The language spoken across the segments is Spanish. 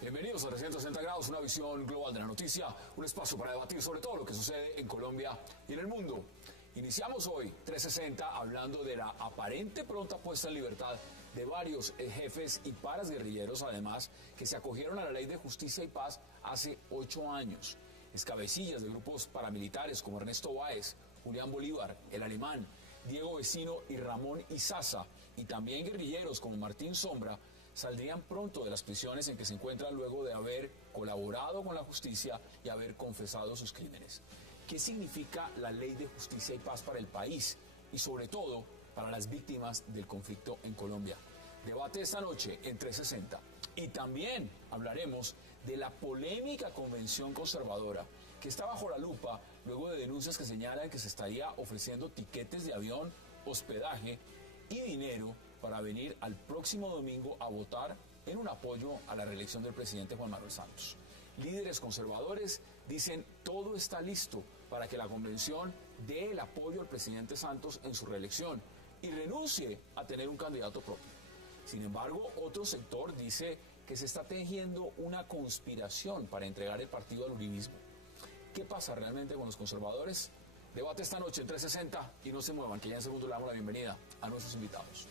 Bienvenidos a 360 grados, una visión global de la noticia, un espacio para debatir sobre todo lo que sucede en Colombia y en el mundo. Iniciamos hoy 360 hablando de la aparente pronta puesta en libertad de varios jefes y paras guerrilleros, además, que se acogieron a la Ley de Justicia y Paz hace 8 años. Cabecillas de grupos paramilitares como Ernesto Báez, Julián Bolívar, El Alemán, Diego Vecino y Ramón Izaza, y también guerrilleros como Martín Sombra, saldrían pronto de las prisiones en que se encuentran luego de haber colaborado con la justicia y haber confesado sus crímenes. ¿Qué significa la Ley de Justicia y Paz para el país y sobre todo para las víctimas del conflicto en Colombia? Debate esta noche en 360. Y también hablaremos de la polémica convención conservadora que está bajo la lupa luego de denuncias que señalan que se estaría ofreciendo tiquetes de avión, hospedaje y dinero para venir al próximo domingo a votar en un apoyo a la reelección del presidente Juan Manuel Santos. Líderes conservadores dicen todo está listo para que la convención dé el apoyo al presidente Santos en su reelección y renuncie a tener un candidato propio. Sin embargo, otro sector dice que se está tejiendo una conspiración para entregar el partido al uribismo. ¿Qué pasa realmente con los conservadores? Debate esta noche en 360 y no se muevan, que ya en segundo le damos la bienvenida a nuestros invitados.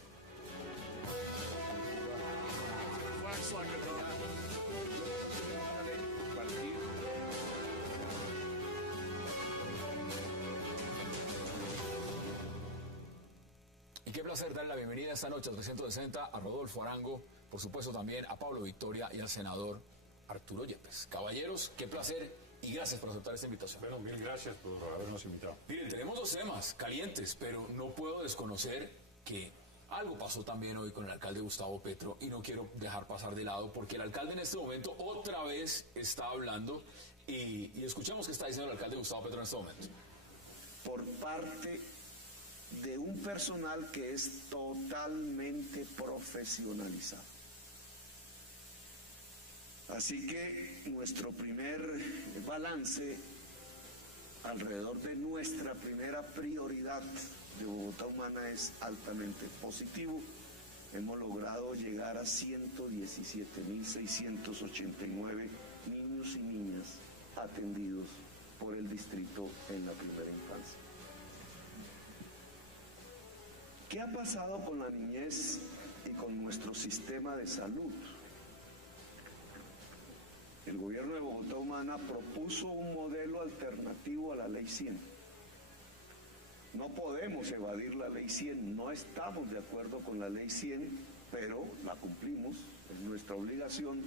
Y qué placer darle la bienvenida esta noche a 360 a Rodolfo Arango, por supuesto también a Pablo Victoria y al senador Arturo Yepes. Caballeros, qué placer y gracias por aceptar esta invitación. Bueno, mil gracias por habernos invitado. Miren, tenemos dos temas calientes, pero no puedo desconocer que algo pasó también hoy con el alcalde Gustavo Petro y no quiero dejar pasar de lado porque el alcalde en este momento otra vez está hablando y escuchemos qué está diciendo el alcalde Gustavo Petro en este momento. Por parte de un personal que es totalmente profesionalizado. Así que nuestro primer balance alrededor de nuestra primera prioridad de Bogotá Humana es altamente positivo. Hemos logrado llegar a 117.689 niños y niñas atendidos por el distrito en la primera infancia. ¿Qué ha pasado con la niñez y con nuestro sistema de salud? El gobierno de Bogotá Humana propuso un modelo alternativo a la Ley 100. No podemos evadir la Ley 100, no estamos de acuerdo con la Ley 100, pero la cumplimos, es nuestra obligación.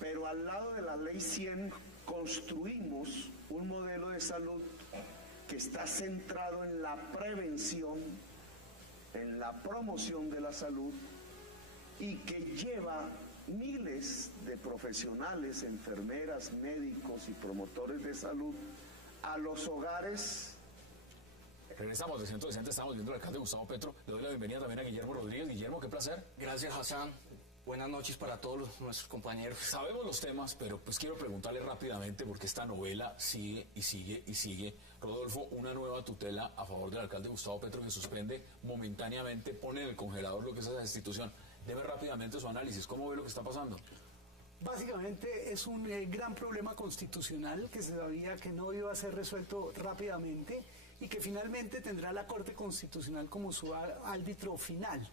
Pero al lado de la Ley 100 construimos un modelo de salud que está centrado en la prevención, en la promoción de la salud y que lleva miles de profesionales, enfermeras, médicos y promotores de salud a los hogares. Regresamos de 160, estamos viendo al alcalde Gustavo Petro. Le doy la bienvenida también a Guillermo Rodríguez. Guillermo, qué placer. Gracias, Hassan. Buenas noches para todos nuestros compañeros. Sabemos los temas, pero pues quiero preguntarle rápidamente porque esta novela sigue y sigue y sigue. Rodolfo, una nueva tutela a favor del alcalde Gustavo Petro que suspende momentáneamente, pone en el congelador lo que es esa destitución. Deme rápidamente su análisis. ¿Cómo ve lo que está pasando? Básicamente es un gran problema constitucional que se sabía que no iba a ser resuelto rápidamente y que finalmente tendrá la Corte Constitucional como su árbitro final.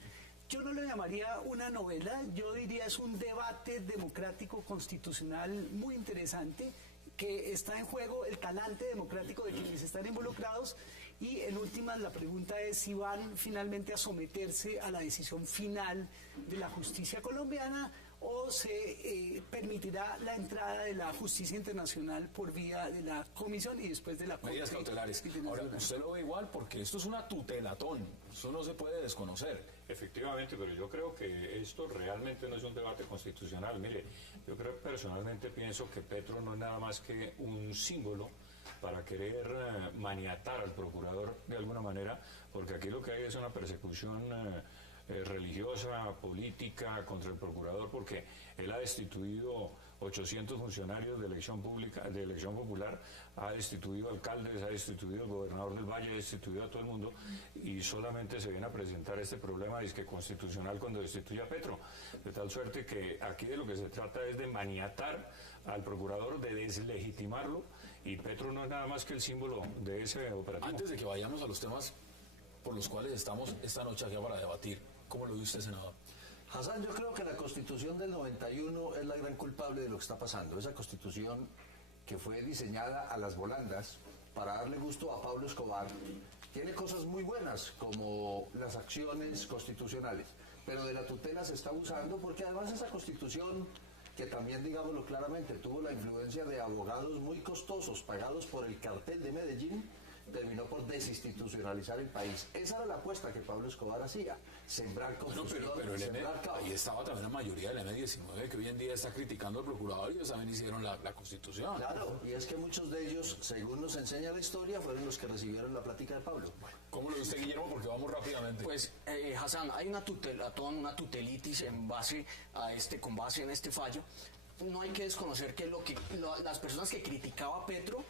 Yo no lo llamaría una novela, yo diría es un debate democrático constitucional muy interesante, que está en juego el talante democrático de quienes están involucrados y en últimas la pregunta es si van finalmente a someterse a la decisión final de la justicia colombiana o se permitirá la entrada de la justicia internacional por vía de la comisión y después de la Corte. Medidas cautelares. Ahora, usted lo ve igual porque esto es una tutelatón, eso no se puede desconocer. Efectivamente, pero yo creo que esto realmente no es un debate constitucional. Mire, yo creo personalmente pienso que Petro no es nada más que un símbolo para querer maniatar al procurador de alguna manera, porque aquí lo que hay es una persecución religiosa, política contra el procurador, porque él ha destituido 800 funcionarios de elección pública, de elección popular, ha destituido alcaldes, ha destituido al gobernador del Valle, ha destituido a todo el mundo, y solamente se viene a presentar este problema disque constitucional cuando destituye a Petro. De tal suerte que aquí de lo que se trata es de maniatar al procurador, de deslegitimarlo, y Petro no es nada más que el símbolo de ese operativo. Antes de que vayamos a los temas por los cuales estamos esta noche aquí para debatir, ¿cómo lo ve usted, senador? Hassan, yo creo que la Constitución del 91 es la gran culpable de lo que está pasando. Esa Constitución que fue diseñada a las volandas para darle gusto a Pablo Escobar, tiene cosas muy buenas como las acciones constitucionales, pero de la tutela se está abusando porque además esa Constitución, que también, digámoslo claramente, tuvo la influencia de abogados muy costosos pagados por el cartel de Medellín, terminó por desinstitucionalizar el país. Esa era la apuesta que Pablo Escobar hacía, sembrar confusión, pero el sembrar caos. ahí estaba también la mayoría del M19, que hoy en día está criticando al procurador, y ellos también hicieron la Constitución. Claro, y es que muchos de ellos, según nos enseña la historia, fueron los que recibieron la plática de Pablo. ¿Cómo lo ve usted, Guillermo? Porque vamos rápidamente. Pues, Hassan, hay una tutelitis con base en este fallo. No hay que desconocer que las personas que criticaba a Petro,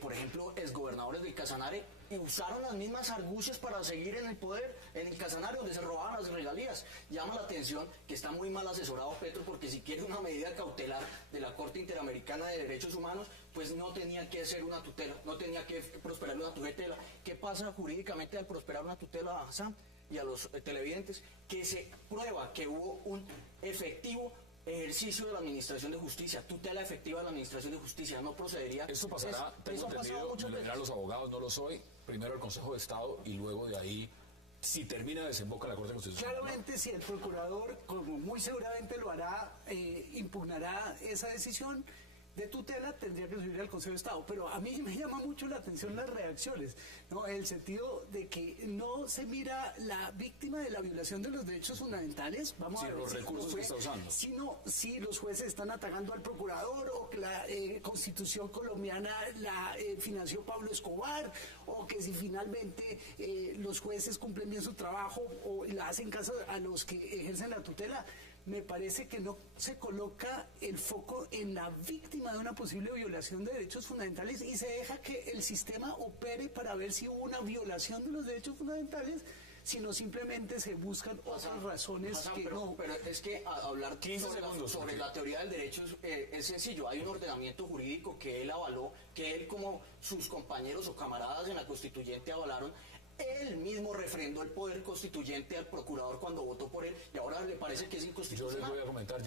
por ejemplo, exgobernadores del Casanare, usaron las mismas argucias para seguir en el poder en el Casanare, donde se robaban las regalías. Llama la atención que está muy mal asesorado Petro, porque si quiere una medida cautelar de la Corte Interamericana de Derechos Humanos, pues no tenía que ser una tutela, no tenía que prosperar una tutela. ¿Qué pasa jurídicamente al prosperar una tutela, a Hassan y a los televidentes? Que se prueba que hubo un efectivo ejercicio de la Administración de Justicia, tutela efectiva de la Administración de Justicia, no procedería. Esto pasará, tengo entendido, me lo dirán los abogados, no lo soy, primero el Consejo de Estado y luego de ahí, si termina, desemboca la Corte Constitucional. Claramente, si el procurador, como muy seguramente lo hará, impugnará esa decisión de tutela, tendría que subir al Consejo de Estado. Pero a mí me llama mucho la atención las reacciones, ¿no? En el sentido de que no se mira la víctima de la violación de los derechos fundamentales, vamos a ver los recursos que está usando, sino si los jueces están atacando al procurador, o que la Constitución colombiana la financió Pablo Escobar, o que si finalmente los jueces cumplen bien su trabajo o la hacen caso a los que ejercen la tutela. Me parece que no se coloca el foco en la víctima de una posible violación de derechos fundamentales y se deja que el sistema opere para ver si hubo una violación de los derechos fundamentales, sino simplemente se buscan otras razones que pero, no. Pero es que hablar sobre la teoría del derecho es sencillo. Hay un ordenamiento jurídico que él avaló, que él, como sus compañeros o camaradas en la constituyente, avalaron. Él mismo refrendó el poder constituyente al procurador cuando votó por él, y ahora le parece que es inconstitucional. Yo les voy a comentar,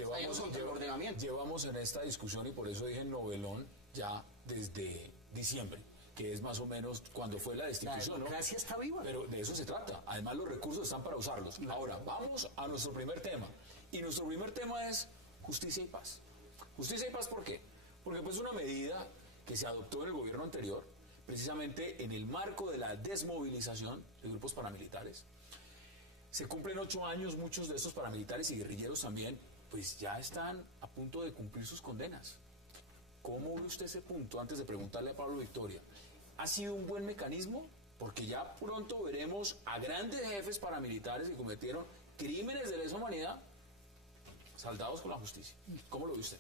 llevamos en esta discusión, y por eso dije novelón, ya desde diciembre, que es más o menos cuando fue la destitución. La democracia está viva. Pero de eso se trata. Además, los recursos están para usarlos. Ahora, vamos a nuestro primer tema. Y nuestro primer tema es justicia y paz. Justicia y paz, ¿por qué? Porque pues una medida que se adoptó en el gobierno anterior, precisamente en el marco de la desmovilización de grupos paramilitares. Se cumplen 8 años, muchos de estos paramilitares y guerrilleros también, pues ya están a punto de cumplir sus condenas. ¿Cómo ve usted ese punto? Antes de preguntarle a Pablo Victoria, ¿ha sido un buen mecanismo? Porque ya pronto veremos a grandes jefes paramilitares que cometieron crímenes de lesa humanidad saldados con la justicia. ¿Cómo lo ve usted?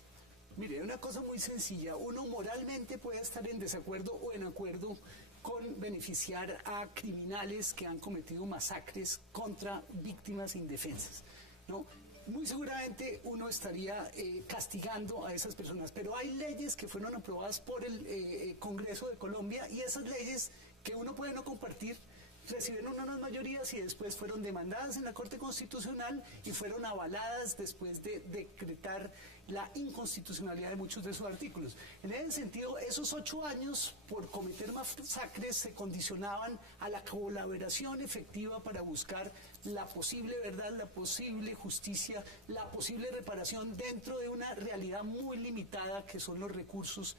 Mire, una cosa muy sencilla, uno moralmente puede estar en desacuerdo o en acuerdo con beneficiar a criminales que han cometido masacres contra víctimas indefensas, ¿no? Muy seguramente uno estaría castigando a esas personas, pero hay leyes que fueron aprobadas por el Congreso de Colombia, y esas leyes que uno puede no compartir recibieron unas mayorías y después fueron demandadas en la Corte Constitucional y fueron avaladas después de decretar la inconstitucionalidad de muchos de sus artículos. En ese sentido, esos 8 años por cometer masacres se condicionaban a la colaboración efectiva para buscar la posible verdad, la posible justicia, la posible reparación dentro de una realidad muy limitada que son los recursos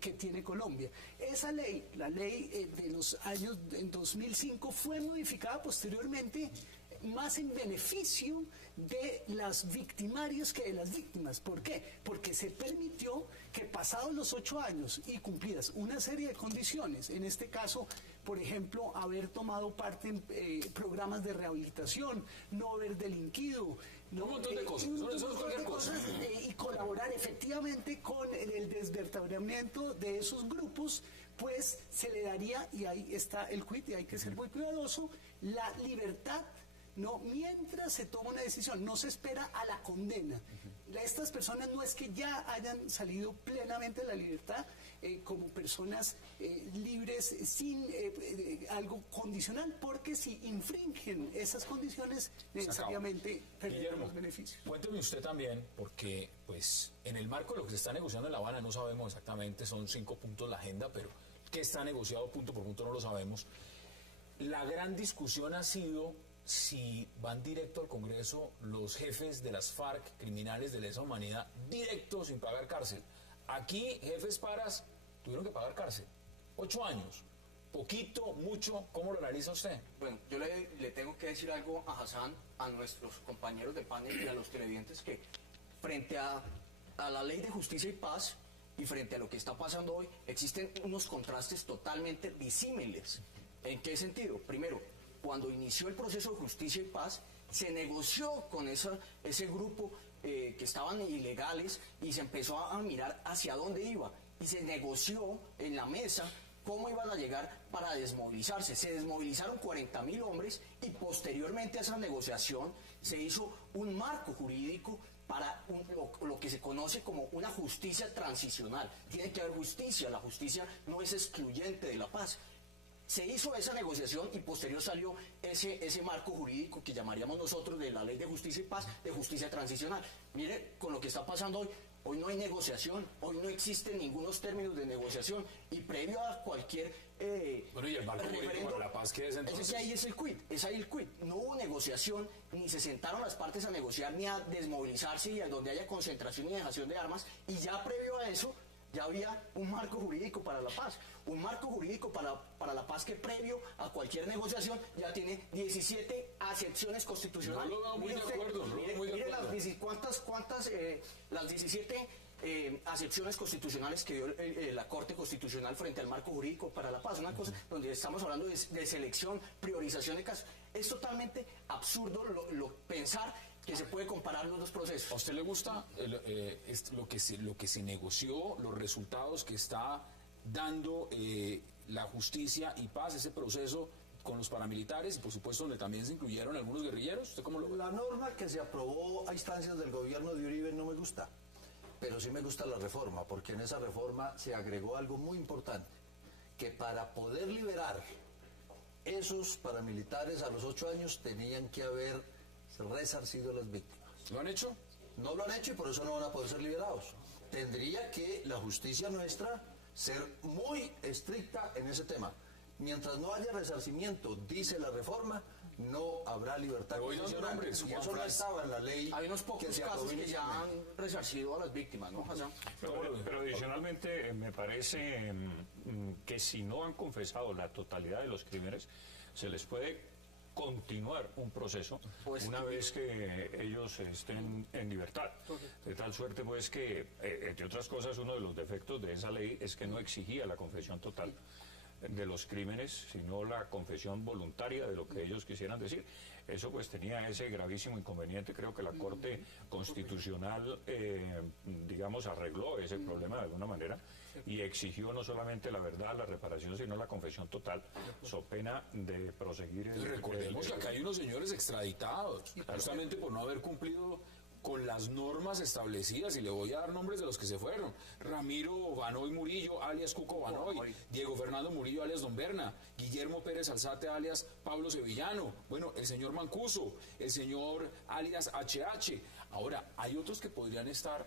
que tiene Colombia. Esa ley, la ley de los años en 2005, fue modificada posteriormente más en beneficio de las victimarias que de las víctimas. ¿Por qué? Porque se permitió que pasados los 8 años y cumplidas una serie de condiciones, en este caso, por ejemplo, haber tomado parte en programas de rehabilitación, no haber delinquido, ¿no? Un montón de cosas, un eso no es montón cualquier de cosa. cosas, y colaborar efectivamente con el desvertebramiento de esos grupos, pues se le daría, y ahí está el quid, y hay que ser muy cuidadoso, la libertad, ¿no? Mientras se toma una decisión, no se espera a la condena. Estas personas no es que ya hayan salido plenamente de la libertad como personas libres sin algo condicional, porque si infringen esas condiciones, necesariamente perderán los beneficios. Cuénteme usted también, porque pues en el marco de lo que se está negociando en La Habana, no sabemos exactamente, son 5 puntos la agenda, pero qué está negociado punto por punto no lo sabemos. La gran discusión ha sido si van directo al Congreso los jefes de las FARC, criminales de lesa humanidad, directo sin pagar cárcel. Aquí, jefes paras tuvieron que pagar cárcel. 8 años. Poquito, mucho, ¿cómo lo analiza usted? Bueno, yo le tengo que decir algo a Hassan, a nuestros compañeros de panel y a los televidentes, que frente a la ley de justicia y paz y frente a lo que está pasando hoy, existen unos contrastes totalmente disímiles. ¿En qué sentido? Primero, cuando inició el proceso de justicia y paz, se negoció con ese grupo que estaban ilegales y se empezó a mirar hacia dónde iba. Y se negoció en la mesa cómo iban a llegar para desmovilizarse. Se desmovilizaron 40.000 hombres y posteriormente a esa negociación se hizo un marco jurídico para lo que se conoce como una justicia transicional. Tiene que haber justicia, la justicia no es excluyente de la paz. Se hizo esa negociación y posterior salió ese marco jurídico que llamaríamos nosotros de la Ley de Justicia y Paz, de justicia transicional. Mire, con lo que está pasando hoy no hay negociación, hoy no existen ningunos términos de negociación y previo a cualquier Bueno, y el marco jurídico para la paz, ¿qué es entonces? ahí es ahí el quid. No hubo negociación, ni se sentaron las partes a negociar, ni a desmovilizarse y a donde haya concentración y dejación de armas, y ya previo a eso ya había un marco jurídico para la paz. Un marco jurídico para la paz que previo a cualquier negociación ya tiene 17 acepciones constitucionales. No lo veo muy de acuerdo, mire las 17 acepciones constitucionales que dio la Corte Constitucional frente al marco jurídico para la paz. Una cosa donde estamos hablando de selección, priorización de casos. Es totalmente absurdo pensar que se puede comparar los dos procesos. ¿A usted le gusta lo que se negoció, los resultados que está dando la justicia y paz, ese proceso con los paramilitares y por supuesto donde también se incluyeron algunos guerrilleros? ¿Usted cómo lo ve? La norma que se aprobó a instancias del gobierno de Uribe no me gusta, pero sí me gusta la reforma, porque en esa reforma se agregó algo muy importante, que para poder liberar esos paramilitares a los 8 años tenían que haber resarcido a las víctimas. ¿Lo han hecho? No lo han hecho y por eso no van a poder ser liberados. Tendría que la justicia nuestra ser muy estricta en ese tema. Mientras no haya resarcimiento, dice la reforma, no habrá libertad condicional. Y eso no estaba en la ley. Hay unos pocos casos que ya han resarcido a las víctimas, ¿no, Hassan? Pero adicionalmente me parece que si no han confesado la totalidad de los crímenes, se les puede continuar un proceso una vez que ellos estén en libertad. De tal suerte pues que, entre otras cosas, uno de los defectos de esa ley es que no exigía la confesión total de los crímenes, sino la confesión voluntaria de lo que ellos quisieran decir. Eso pues tenía ese gravísimo inconveniente. Creo que la Corte Constitucional, digamos, arregló ese problema de alguna manera y exigió no solamente la verdad, la reparación, sino la confesión total, so pena de proseguir. Recordemos que acá hay unos señores extraditados, justamente por no haber cumplido con las normas establecidas, y le voy a dar nombres de los que se fueron: Ramiro Banoy Murillo, alias Cuco Banoy, Diego Fernando Murillo, alias Don Berna, Guillermo Pérez Alzate, alias Pablo Sevillano, bueno, el señor Mancuso, el señor alias HH. Ahora, hay otros que podrían estar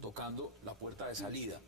tocando la puerta de salida.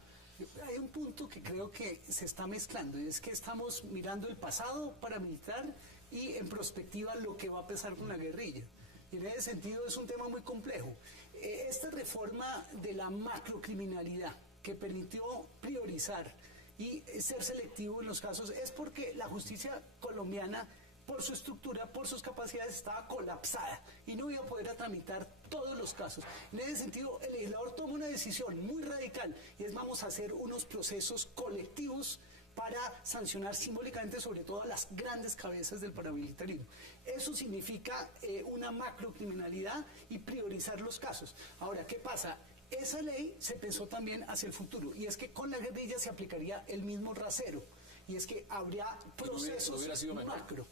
Hay un punto que creo que se está mezclando, y es que estamos mirando el pasado paramilitar y en perspectiva lo que va a pasar con la guerrilla. Y en ese sentido es un tema muy complejo. Esta reforma de la macrocriminalidad que permitió priorizar y ser selectivo en los casos es porque la justicia colombiana, por su estructura, por sus capacidades, estaba colapsada y no iba a poder tramitar todos los casos. En ese sentido, el legislador toma una decisión muy radical y es: vamos a hacer unos procesos colectivos para sancionar simbólicamente sobre todo a las grandes cabezas del paramilitarismo. Eso significa una macrocriminalidad y priorizar los casos. Ahora, ¿qué pasa? Esa ley se pensó también hacia el futuro, y es que con la guerrilla se aplicaría el mismo rasero, y es que habría procesos ¿No hubiera sido macro.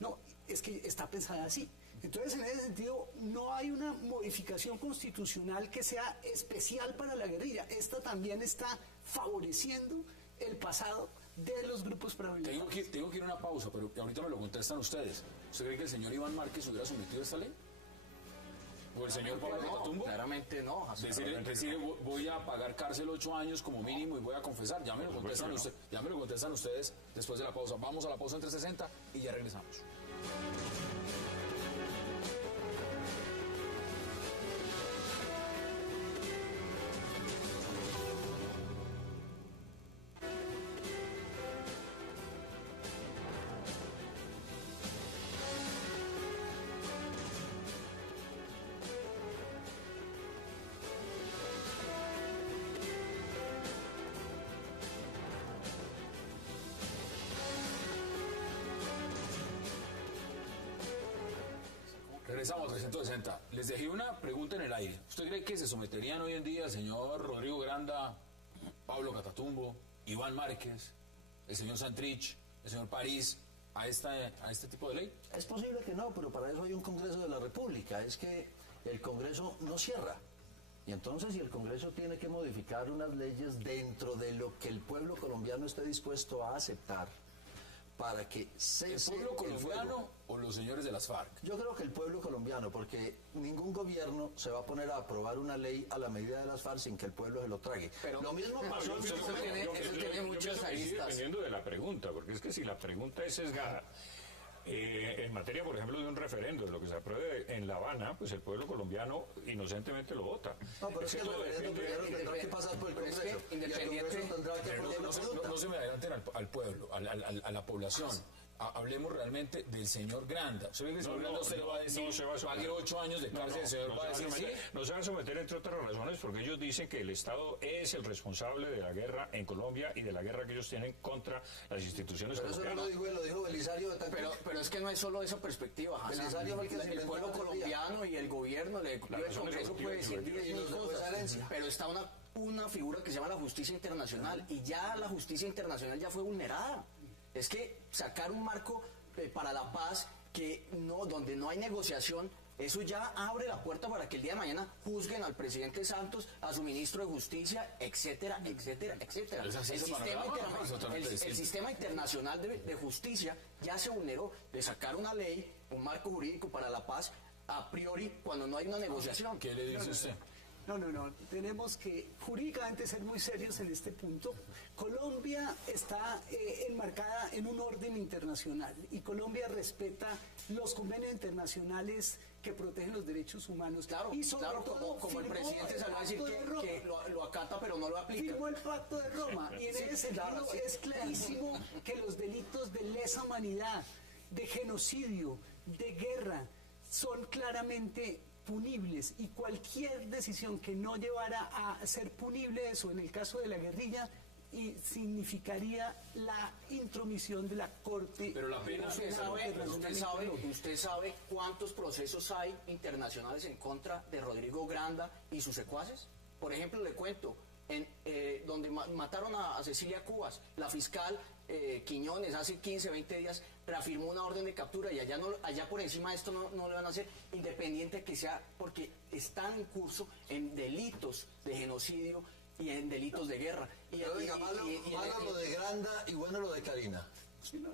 No, es que está pensada así. Entonces, en ese sentido, no hay una modificación constitucional que sea especial para la guerrilla. Esta también está favoreciendo el pasado de los grupos paramilitares. Tengo que ir a una pausa, pero ahorita me lo contestan ustedes. ¿Usted cree que el señor Iván Márquez hubiera sometido esta ley? ¿O el señor Pablo Catatumbo? Claramente no. Decir, voy a pagar cárcel 8 años como mínimo y voy a confesar. Ya me lo contestan ustedes después de la pausa. Vamos a la pausa en 360 y ya regresamos. Regresamos a 360. Les dejé una pregunta en el aire. ¿Usted cree que se someterían hoy en día el señor Rodrigo Granda, Pablo Catatumbo, Iván Márquez, el señor Santrich, el señor París a este tipo de ley? Es posible que no, pero para eso hay un Congreso de la República. Es que el Congreso no cierra. Y entonces, si el Congreso tiene que modificar unas leyes dentro de lo que el pueblo colombiano esté dispuesto a aceptar, para que cese ¿El pueblo colombiano fuego. o los señores de las FARC? Yo creo que el pueblo colombiano, porque ningún gobierno se va a poner a aprobar una ley a la medida de las FARC sin que el pueblo se lo trague. Pero lo mismo pasó eso tiene muchas aristas. Dependiendo de la pregunta, porque es que si la pregunta es sesgada, en materia, por ejemplo, de un referendo, de lo que se apruebe en La Habana, pues el pueblo colombiano inocentemente lo vota. No, pero es que el Eso referendo depende- primero tendrá que pasar por el Pero es Congreso. que Y el independiente- Congreso tendrá que Pero aprobar la pregunta. no se me adelanten al pueblo, a la población. Hablemos realmente del señor Granda. ¿Usted ve que el señor Granda usted le va a decir, no se va a someter. pague 8 años de cárcel, el señor va a decir sí? No se van a someter, entre otras razones, porque ellos dicen que el Estado es el responsable de la guerra en Colombia y de la guerra que ellos tienen contra las instituciones Pero eso no colombianas. lo dijo él, lo dijo Belisario de Tancur. Pero es que no es solo esa perspectiva, Hassan. Belisario fue el que se El inventó pueblo la teoría. colombiano y el gobierno, el razones Congreso puede decir objetivas 10.000 y los de cosas, esa herencia. pero está una figura que se llama la justicia internacional, y ya la justicia internacional ya fue vulnerada. Es que sacar un marco para la paz donde no hay negociación, eso ya abre la puerta para que el día de mañana juzguen al presidente Santos, a su ministro de Justicia, etcétera, etcétera, etcétera. Es así, El sistema internacional de justicia ya se vulneró de sacar una ley, un marco jurídico para la paz, a priori, cuando no hay una negociación. ¿Qué le dice usted? No, tenemos que jurídicamente ser muy serios en este punto. Colombia está enmarcada en un orden internacional y Colombia respeta los convenios internacionales que protegen los derechos humanos. Claro, y sobre claro, todo como el firmó presidente salió a decir Pacto de Roma. que lo acata pero no lo aplica. Firmó el Pacto de Roma y en Sí, ese sentido claro, sí. es clarísimo que los delitos de lesa humanidad, de genocidio, de guerra, son claramente punibles, y cualquier decisión que no llevara a ser punible eso en el caso de la guerrilla significaría la intromisión de la Corte. Pero la pena- ¿Usted sabe cuántos procesos hay internacionales en contra de Rodrigo Granda y sus secuaces? Por ejemplo, le cuento, donde mataron a Cecilia Cubas, la fiscal Quiñones hace 15, 20 días reafirmó una orden de captura, y allá por encima de esto no le van a hacer, independiente que sea, porque están en curso en delitos de genocidio y en delitos de guerra. Pero venga, malo lo de Granda y bueno lo de Karina. Sí, no.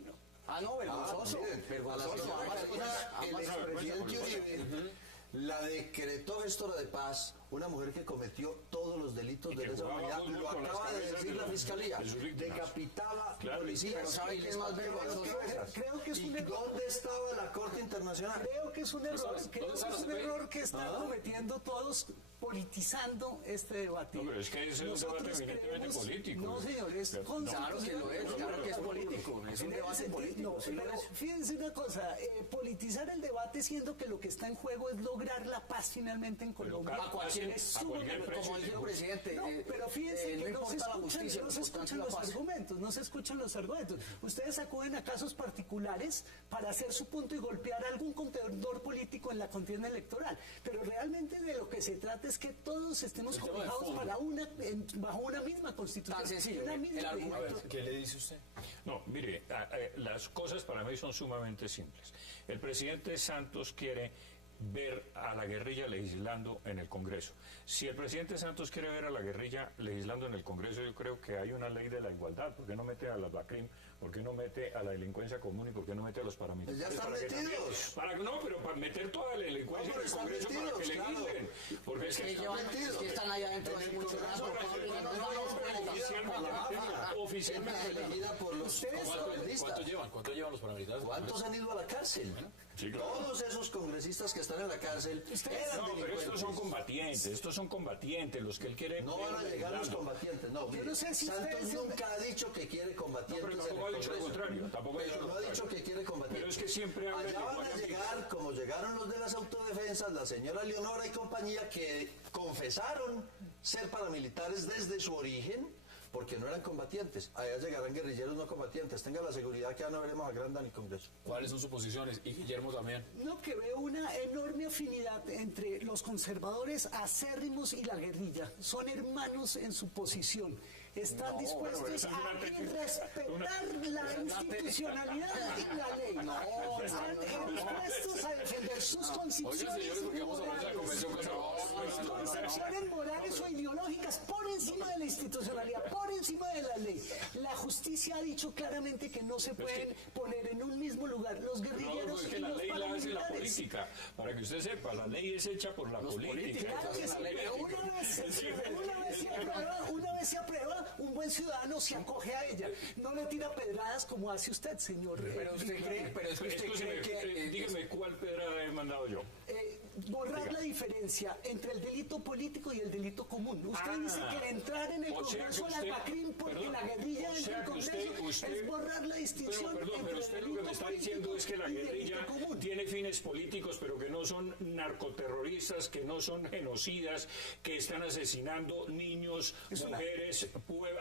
Ah, no, vergonzoso. Miren, Vergonzoso. a la señora Karina, el Ambas- expresidente Uribe la decretó gestora de paz, una mujer que cometió todos los delitos Y de que lesa jugaba humanidad. fútbol Lo con las acaba de cabezas decir de la los- fiscalía. de sus víctimas. Decapitaba Claro. policías. Pero ¿sabe y qué les es más partía las vergonzoso? cabezas. Creo que es un ¿Y error. dónde estaba la Corte Internacional? Creo que es un error, ¿Dónde está la CPI? que están cometiendo todos politizando este debate. No, pero es que es un debate evidentemente político. No, señor, es Claro que lo es, claro que es político, es un debate político. No, sí lo pero es. fíjense una cosa, politizar el debate siendo que lo que está en juego es lograr la paz finalmente en Colombia. a cualquier precio. Como dice el presidente, No, pero fíjense no que no se importa la justicia, escuchan, no se escuchan los argumentos, no se escuchan los argumentos. Ustedes acuden a casos particulares para hacer su punto y golpear a algún contendor político en la contienda electoral. Pero realmente de lo que se trata es que todos estemos cobijados bajo una misma constitución. Tan sencillo, una el misma argumento. ley. ¿Qué le dice usted? No, mire, las cosas para mí son sumamente simples. El presidente Santos quiere ver a la guerrilla legislando en el Congreso. Si el presidente Santos quiere ver a la guerrilla legislando en el Congreso, yo creo que hay una ley de la igualdad. ¿Por qué no mete a la BACRIM? ¿Por qué no mete a la delincuencia común? ¿Y por qué no mete a los paramilitares? Ya están metidos. Pero para meter toda la delincuencia en el están Congreso para que metidos, claro. legislen. Porque es que Es que están allá adentro hace mucho rato, Pablo, y no nos damos cuenta. oficialmente elegida por los congresistas. ¿Cuánto llevan los paramilitares? ¿Cuántos han ido a la cárcel? Sí, claro. Todos esos congresistas que están en la cárcel eran No, pero estos son delincuentes. combatientes, los que él quiere. No van a llegar los combatientes, no. Yo no sé si Santos ustedes- nunca ha dicho que quiere combatientes. No, pero en tampoco el ha dicho lo Congreso. contrario, tampoco ha dicho Pero lo no ha dicho contrario. que quiere combatientes. Pero es que siempre habla de Allá van a igual llegar, como llegaron los de las autodefensas, la señora Leonora y compañía, que confesaron ser paramilitares desde su origen, porque no eran combatientes. Allá llegarán guerrilleros no combatientes. Tenga la seguridad que ya no veremos a Granda ni Congreso. ¿Cuáles son sus posiciones? Y Guillermo también. No, que veo una enorme afinidad entre los conservadores acérrimos y la guerrilla. Son hermanos en su posición. Están dispuestos a respetar la institucionalidad y la ley. Están dispuestos a defender sus Oye, concepciones señores, porque vamos a hablar de la Convención Conservadora. sus concepciones morales o ideológicas por encima de la institucionalidad, por encima de la ley. La justicia ha dicho claramente que no se pueden poner en un mismo lugar los No, guerrilleros es y que la los ley la hace la paramilitares. política. Para que usted sepa, la ley es hecha por la política. Claro que sí, pero una vez se aprueba, un buen ciudadano se acoge a ella. No le tira pedradas como hace usted, señor. Pero usted cree, pero es que usted Escúcheme, cree que... dígame cuál pedrada he mandado yo. Borrar la diferencia entre el delito político y el delito común. Usted dice que entrar en el O sea Congreso que la usted- BACRIM porque perdón, la guerrilla o en sea el que Congreso usted- es borrar la distinción pero entre usted el lo que me delito está diciendo es que la político y guerrilla delito común. tiene fines políticos, pero que no son narcoterroristas, que no son genocidas, que están asesinando niños, mujeres,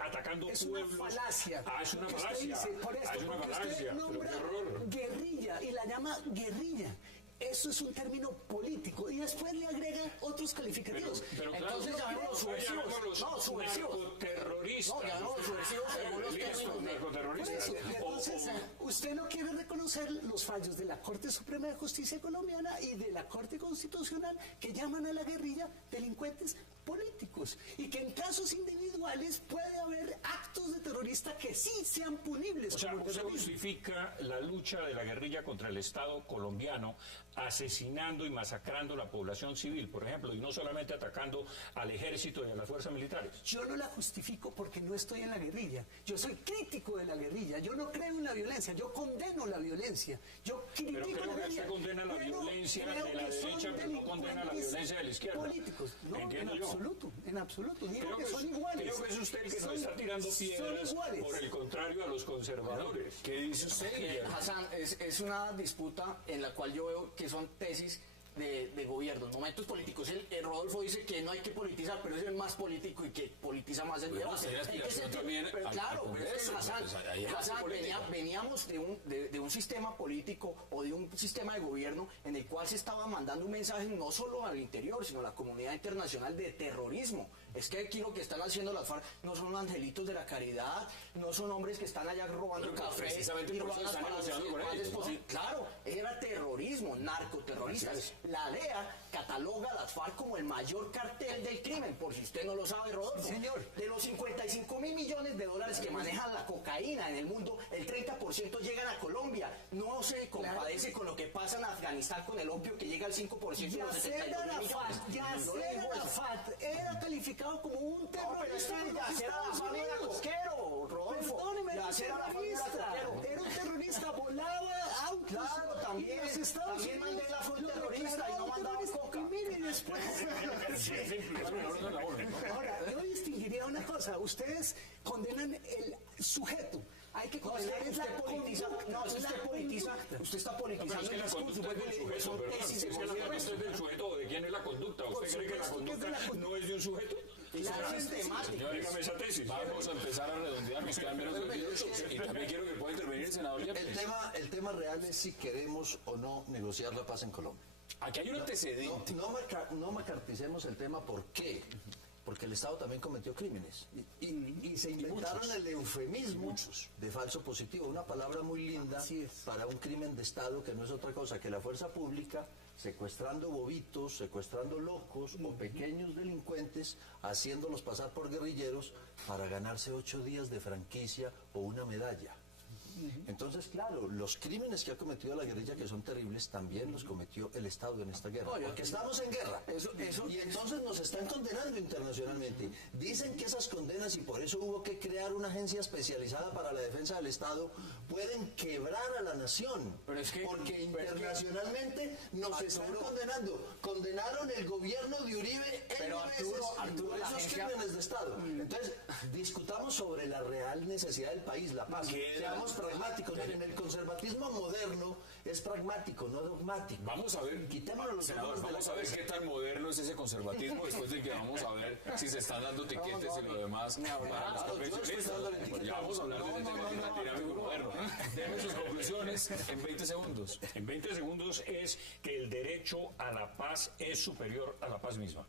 atacando Es una pueblos. falacia. Es una Lo que usted falacia. dice, por esto, Es una porque falacia. usted Pero nombra qué horror. guerrilla y la llama guerrilla. Eso es un término político y después le agrega otros calificativos. Pero claro, Entonces llamémoslos subversivos. No, subversivos. Narcoterroristas. No, llamémoslos subversivos según los Listo, términos de... Por narcoterroristas. eso, y entonces, usted no quiere reconocer los fallos de la Corte Suprema de Justicia colombiana y de la Corte Constitucional que llaman a la guerrilla delincuentes políticos y que en casos individuales puede haber actos de terrorista que sí sean punibles. O sea, como usted terrorismo. justifica la lucha de la guerrilla contra el Estado colombiano asesinando y masacrando la población civil, por ejemplo, y no solamente atacando al ejército y a las fuerzas militares. Yo no la justifico porque no estoy en la guerrilla. Yo soy crítico de la guerrilla. Yo no creo en la violencia. Yo condeno la violencia. Yo critico Pero creo la que guerrilla. usted condena la Pero violencia creo de la que son derecha, pero no condena la delincuentes violencia de la izquierda. políticos. No, Entiendo en yo. absoluto, en absoluto. Digo Creo que que son iguales. Creo que es usted el que nos Son- está tirando son piedras, iguales. por el contrario a los conservadores. ¿Qué dice usted, Guillermo? Hassan, es una disputa en la cual yo veo que son tesis de gobiernos, momentos políticos. Rodolfo dice que no hay que politizar, pero es el más político y que politiza más el Bueno, debate. sería ¿En qué aspiración sentido? también Pero al claro, pero es que Congreso, Hassan, pues, ahí hay Hassan, política. veníamos de un sistema político o de un sistema de gobierno en el cual se estaba mandando un mensaje no solo al interior, sino a la comunidad internacional de terrorismo. Es que aquí lo que están haciendo las FARC no son angelitos de la caridad, no son hombres que están allá robando Pero café precisamente y por eso ruanas están para negociando los con más ellos, ¿no? desposeídos. Claro, era terrorismo, narcoterroristas. La DEA cataloga a las FARC como el mayor cartel del crimen, por si usted no lo sabe, Rodolfo. Sí, señor. De los 55.000 millones de dólares que manejan la cocaína en el mundo, el 30% llegan a Colombia. No se compadece con lo que pasa en Afganistán con el opio, que llega al 5% de los Yasser 72 millones. Arafat, Yasser Arafat era calificado como un No, pero es terrorista que en los Yasser Estados Arafat no era Unidos. coquero, Rodolfo. Perdóneme, era un Yasser Arafat no era terrorista. coquero. Era un terrorista, volaba autos. Claro, también, Y los Estados también Unidos Mandela fue un lo terrorista y no declararon mandaba terrorista. coca. Y miren después. Ahora, yo distinguiría una cosa. Ustedes condenan el sujeto. Hay que No, condenar usted la politiza, conducta. no, si usted politiza, usted está Pero politizando es que el la discurso, conducta es vuelve del y le sujeto, son pero tesis es de que la gobierno. conducta es del sujeto, ¿o de quién es la conducta? ¿Usted cree que la supuesto que es de la conducta no es de un sujeto? Claro, es temático. Señor, dígame esa tesis. Vamos a empezar a redondear, nos quedan menos de 2 minutos. Y también quiero que pueda intervenir el senador Yepes. El tema real es si queremos o no negociar la paz en Colombia. Aquí hay un antecedente. No macarticemos el tema, ¿por qué? Porque el Estado también cometió crímenes. Y se inventaron el eufemismo de falso positivo, una palabra muy linda Así es. para un crimen de Estado que no es otra cosa que la fuerza pública secuestrando bobitos, secuestrando locos o pequeños delincuentes, haciéndolos pasar por guerrilleros para ganarse 8 días de franquicia o una medalla. Entonces, claro, los crímenes que ha cometido la guerrilla, que son terribles, también los cometió el Estado en esta guerra. Porque estamos en guerra. Y entonces nos están condenando internacionalmente. Dicen que esas condenas, y por eso hubo que crear una agencia especializada para la defensa del Estado, pueden quebrar a la nación. Pero es que- porque internacionalmente nos están condenando. Condenaron el gobierno de Uribe Pero, Arturo, por la esos agencia- crímenes de Estado. Entonces, discutamos sobre la real necesidad del país, la paz. Seamos pragmáticos. Miren, el conservatismo moderno es pragmático, no dogmático. Vamos a ver, Quitémonos los senador, ojos de la vamos a ver cabeza. qué tan moderno es ese conservatismo después de que vamos a ver si se están dando tiquetes y lo demás para los Claro, yo estoy profesionistas. dándole tiquetes. Ya vamos a hablar de ese dinámico moderno. Deme sus conclusiones en 20 segundos. En 20 segundos es que el derecho a la paz es superior a la paz misma.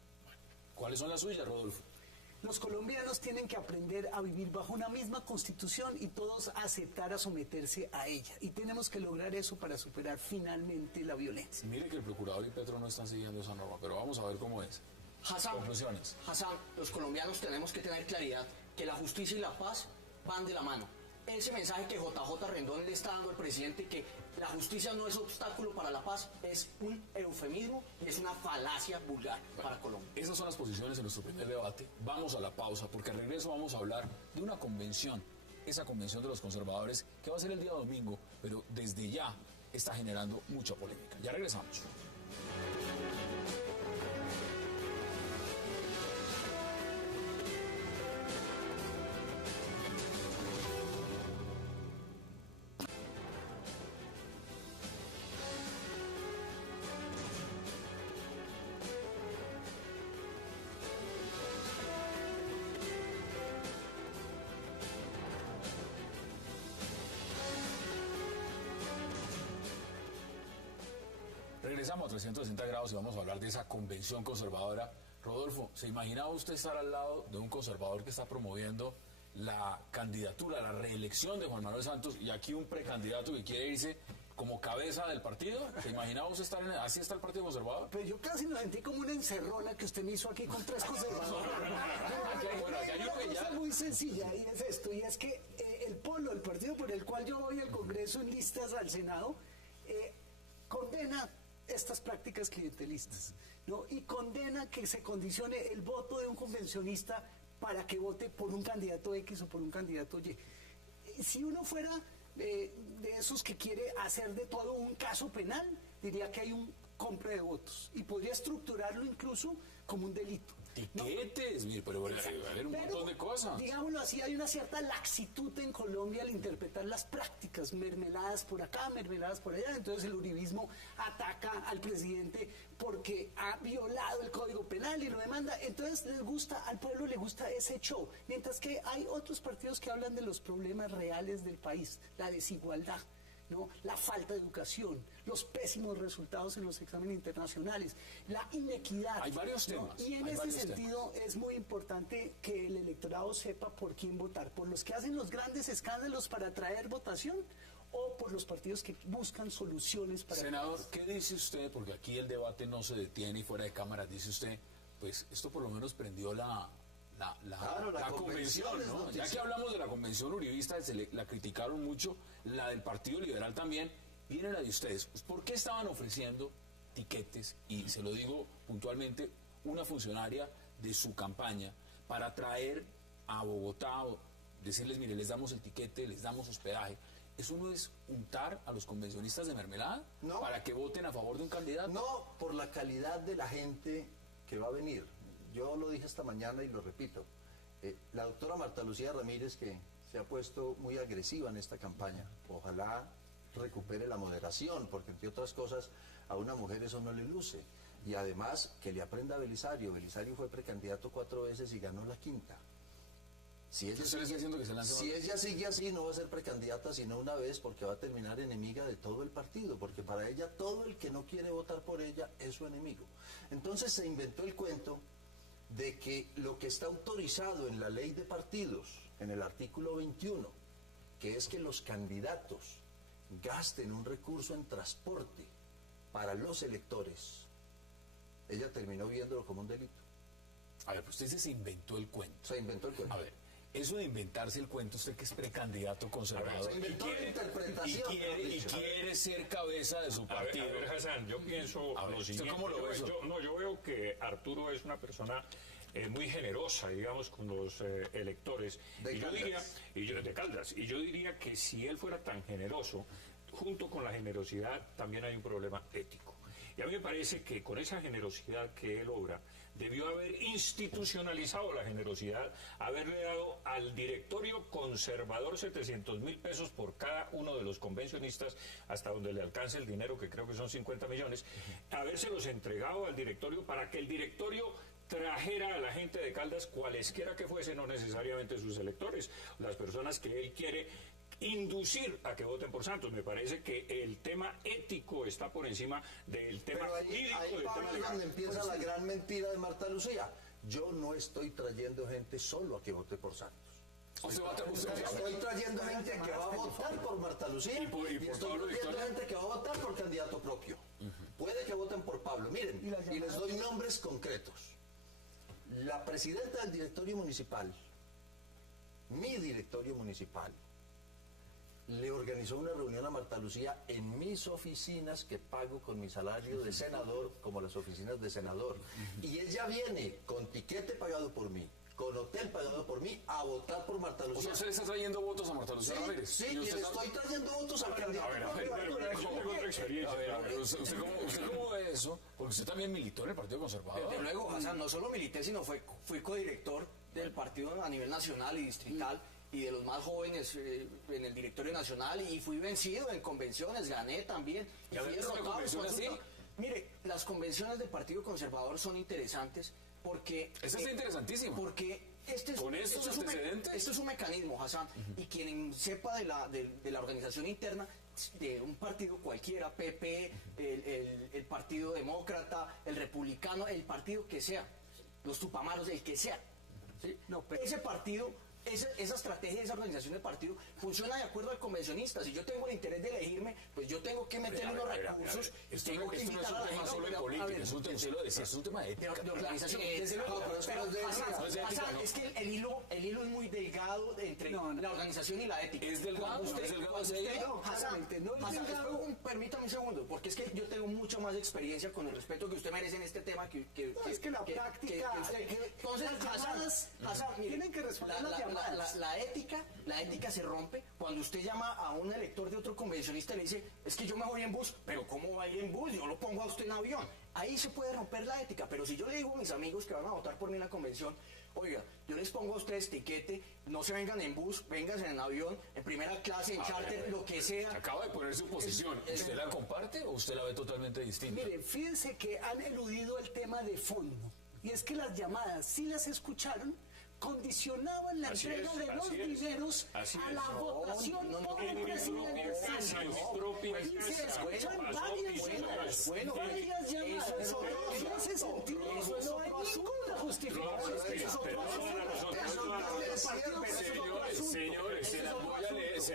¿Cuáles son las suyas, Rodolfo? Los colombianos tienen que aprender a vivir bajo una misma constitución y todos aceptar a someterse a ella. Y tenemos que lograr eso para superar finalmente la violencia. Mire que el procurador y Petro no están siguiendo esa norma, pero vamos a ver cómo es. Conclusiones. Hassan, los colombianos tenemos que tener claridad que la justicia y la paz van de la mano. Ese mensaje que JJ Rendón le está dando al presidente, que la justicia no es obstáculo para la paz, es un eufemismo y es una falacia vulgar para Colombia. Esas son las posiciones en nuestro primer debate. Vamos a la pausa, porque al regreso vamos a hablar de una convención, esa convención de los conservadores, que va a ser el día domingo, pero desde ya está generando mucha polémica. Ya regresamos. Regresamos a 360 grados y vamos a hablar de esa convención conservadora. Rodolfo, ¿se imaginaba usted estar al lado de un conservador que está promoviendo la candidatura, la reelección de Juan Manuel Santos, y aquí un precandidato que quiere irse como cabeza del partido? ¿Se imaginaba usted estar así está el Partido Conservador? Pero yo casi me sentí como una encerrona que usted me hizo aquí con 3 conservadores. Bueno, aquí hay uno Una que cosa ya- muy sencilla, y es esto, y es que el polo, el partido por el cual yo voy al Congreso en listas al Senado, condena estas prácticas clientelistas, ¿no? Y condena que se condicione el voto de un convencionista para que vote por un candidato X o por un candidato Y. Si uno fuera de esos que quiere hacer de todo un caso penal, diría que hay un compra de votos y podría estructurarlo incluso como un delito. ¿no? Tiquetes, mire, pero va a haber un Pero, montón de cosas. Digámoslo así, hay una cierta laxitud en Colombia al interpretar las prácticas, mermeladas por acá, mermeladas por allá. Entonces el uribismo ataca al presidente porque ha violado el Código Penal y lo demanda. Entonces al pueblo le gusta ese show. Mientras que hay otros partidos que hablan de los problemas reales del país, la desigualdad, ¿no? La falta de educación, los pésimos resultados en los exámenes internacionales, la inequidad. Hay varios ¿no? temas, Y en hay ese varios sentido es muy importante que el electorado sepa por quién votar, por los que hacen los grandes escándalos para atraer votación o por los partidos que buscan soluciones para... Senador, ¿qué dice usted? Porque aquí el debate no se detiene y fuera de cámara dice usted, pues esto por lo menos prendió la convención, es ¿no? noticia. Ya que hablamos de la convención uribista, la criticaron mucho, la del Partido Liberal también, viene la de ustedes. ¿Por qué estaban ofreciendo tiquetes? Y se lo digo puntualmente, una funcionaria de su campaña para traer a Bogotá, o decirles, mire, les damos el tiquete, les damos hospedaje, ¿eso no es untar a los convencionistas de mermelada No. para que voten a favor de un candidato? No por la calidad de la gente que va a venir. Yo lo dije esta mañana y lo repito. La doctora Marta Lucía Ramírez, que se ha puesto muy agresiva en esta campaña, ojalá recupere la moderación, porque entre otras cosas a una mujer eso no le luce. Y además que le aprenda a Belisario. Belisario fue precandidato 4 veces y ganó la 5ª. Si ella, ¿Usted le está diciendo que se lance si ella sigue así, no va a ser precandidata sino una vez, porque va a terminar enemiga de todo el partido, porque para ella todo el que no quiere votar por ella es su enemigo. Entonces se inventó el cuento de que lo que está autorizado en la ley de partidos, en el artículo 21, que es que los candidatos gasten un recurso en transporte para los electores, ella terminó viéndolo como un delito. A ver, pues usted se inventó el cuento. Se inventó el cuento. A ver, eso de inventarse el cuento, usted que es precandidato conservador Se inventó la interpretación. y quiere ser cabeza de su partido. A ver, Hassan, yo pienso A ver, lo ¿usted siguiente. cómo lo ve eso? Yo veo que Arturo es una persona muy generosa, digamos, con los electores. De y yo Caldas. diría, de Caldas, y yo diría que si él fuera tan generoso, junto con la generosidad también hay un problema ético. Y a mí me parece que con esa generosidad que él obra, debió haber institucionalizado la generosidad, haberle dado al directorio conservador 700.000 pesos por cada uno de los convencionistas, hasta donde le alcance el dinero, que creo que son 50 millones, habérselos entregado al directorio para que el directorio trajera a la gente de Caldas, cualesquiera que fuesen, no necesariamente sus electores, las personas que él quiere inducir a que voten por Santos. Me parece que el tema ético está por encima del tema Pero jurídico, ahí del tema Pablo, es legal. donde empieza la gran mentira de Marta Lucía. Yo no estoy trayendo gente solo a que vote por Santos. Estoy trayendo gente que va a votar por Marta Lucía y por estoy Pablo trayendo Victoria. gente que va a votar por candidato propio. Puede que voten por Pablo. Miren, y les doy nombres concretos. La presidenta del directorio municipal, mi directorio municipal, le organizó una reunión a Marta Lucía en mis oficinas que pago con mi salario de senador, como las oficinas de senador. Y ella viene con tiquete pagado por mí, con hotel pagado por mí, a votar por Marta O sea, Lucía. usted le está trayendo votos a Marta Lucía Sí, Ramírez. sí, ¿Y y usted le está- estoy trayendo votos al candidato. Yo tengo otra experiencia. A ver, ¿usted cómo ve eso? Porque usted también militó en el Partido Conservador. Desde luego, Hassan, no solo milité, sino fui codirector del partido a nivel nacional y distrital y de los más jóvenes en el directorio nacional, y fui vencido en convenciones, gané también. Y ¿Ya fui venció una derrotado en convención así? consulta. Mire, las convenciones del Partido Conservador son interesantes porque... Esa está interesantísima. Porque Con estos esto es antecedentes. esto es un mecanismo, Hassan, y quien sepa de la organización interna de un partido cualquiera, PP, el Partido Demócrata, el Republicano, el partido que sea, los Tupamaros, el que sea. ¿sí? No, pero- Ese partido, esa estrategia, esa organización de partido funciona de acuerdo al convencionista. Si yo tengo el interés de elegirme, pues yo tengo que meterle unos recursos, Esto tengo no que es un invitar a la tema gente. solo de A política, ver, es un tema, usted lo decía, es un tema de ética. de organización. Desde luego, No, pero es que pero, no es de Hassan, ética. No es de ética, Hassan, ¿no? es que el hilo es muy delgado entre No, no. la organización y la ética. ¿Es delgado? Cuando ¿No es delgado cuando ese hilo? Hassan, Claramente, no es Hassan, delgado. permítame un segundo, porque es que yo tengo mucha más experiencia con el respeto que usted merece en este tema No, es que la práctica- entonces, las llamadas Hassan, mire, tienen que responder las llamadas. la ética se rompe cuando usted llama a un elector de otro convencionista y le dice, es que yo me voy en bus, pero ¿cómo va a ir en bus? Yo lo pongo a usted en avión. Ahí se puede romper la ética, pero si yo le digo a mis amigos que van a votar por mí en la convención, oiga, yo les pongo a ustedes tiquete, no se vengan en bus, vénganse en avión, en primera clase, en charter, lo que sea. Acaba de poner su posición. ¿Usted la comparte o usted la ve totalmente distinta? Mire, fíjense que han eludido el tema de fondo. Y es que las llamadas, si las escucharon, condicionaban la Así entrega es, de los así es. dineros Así a es. la votación no, por en el mi presidente propia casa, Santos. en mi propia Y se casa. escuchan Pasó, varias y llamadas. bueno, varias llamadas. eso es otro En ese asunto. sentido, Eso es no hay otro asunto. ninguna justificación. No, Es otro pero asunto. toda la razón, Eso toda la no es razón. partido, pero es otro asunto. Señores, se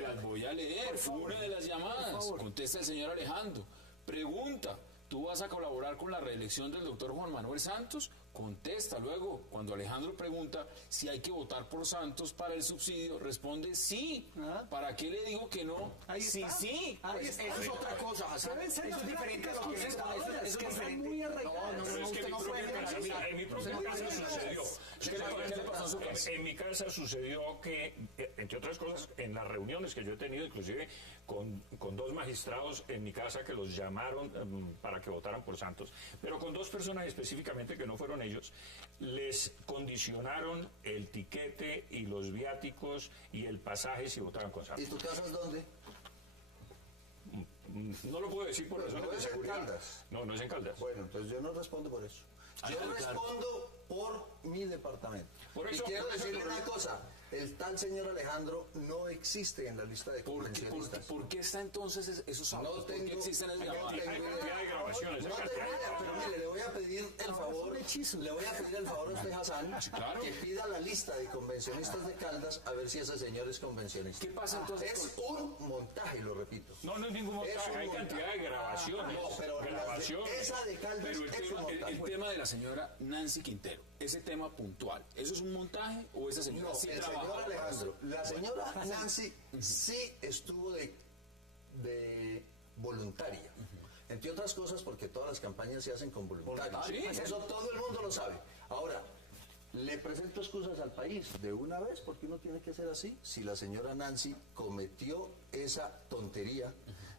las voy a leer. Fue una de las llamadas. Contesta el señor Alejandro. Pregunta, ¿tú vas a colaborar con la reelección del doctor Juan Manuel Santos? contesta luego, cuando Alejandro pregunta si hay que votar por Santos para el subsidio, responde sí. ¿Para qué le digo que no? Ahí Sí, está. sí. Ahí Pues está. eso es otra cosa, Hassan. Deben ser Eso es las diferente a lo que prácticas conservadoras, eso que es están diferente. muy arraigadas. No, Pero es que usted en no mi puede propia casa, generalizar. en mi propia casa sucedió. ¿Qué le pasó a su casa? En mi casa sucedió que, entre otras cosas, en las reuniones que yo he tenido, inclusive con dos magistrados en mi casa que los llamaron para que votaran por Santos, pero con dos personas específicamente que no fueron ellos, les condicionaron el tiquete y los viáticos y el pasaje si votaban con ¿Y Santos. tu casa es dónde? No lo puedo decir por Pero razones no de es en seguridad. Caldas. No, no es en Caldas. Bueno, entonces yo no respondo por eso. Yo respondo por mi departamento. Por eso- y quiero por eso- decirle una cosa, el tal señor Alejandro no existe en la lista de convencionistas. ¿Por qué está entonces esos autos? No ¿Por qué tengo, existen esos no llamados? tengo Hay idea. cantidad de grabaciones, No hay tengo cantidad de idea, pero mire, le voy a pedir el favor, le voy a pedir el favor a usted, Hassan, claro. que pida la lista de convencionistas de Caldas a ver si ese señor es convencionista. ¿Qué pasa entonces Es un montaje, lo repito. No, no es ningún montaje, Es un hay montaje. cantidad de grabaciones. No, pero esa de Caldas Pero es un montaje. el tema de la señora Nancy Quintero, ese tema puntual, ¿eso es un montaje o esa señora No, sí el trabaja? señor Alejandro, la señora Nancy sí estuvo de voluntaria. Entre otras cosas porque todas las campañas se hacen con voluntarios. Sí. Eso todo el mundo lo sabe. Ahora, le presento excusas al país de una vez porque uno tiene que ser así. Si la señora Nancy cometió esa tontería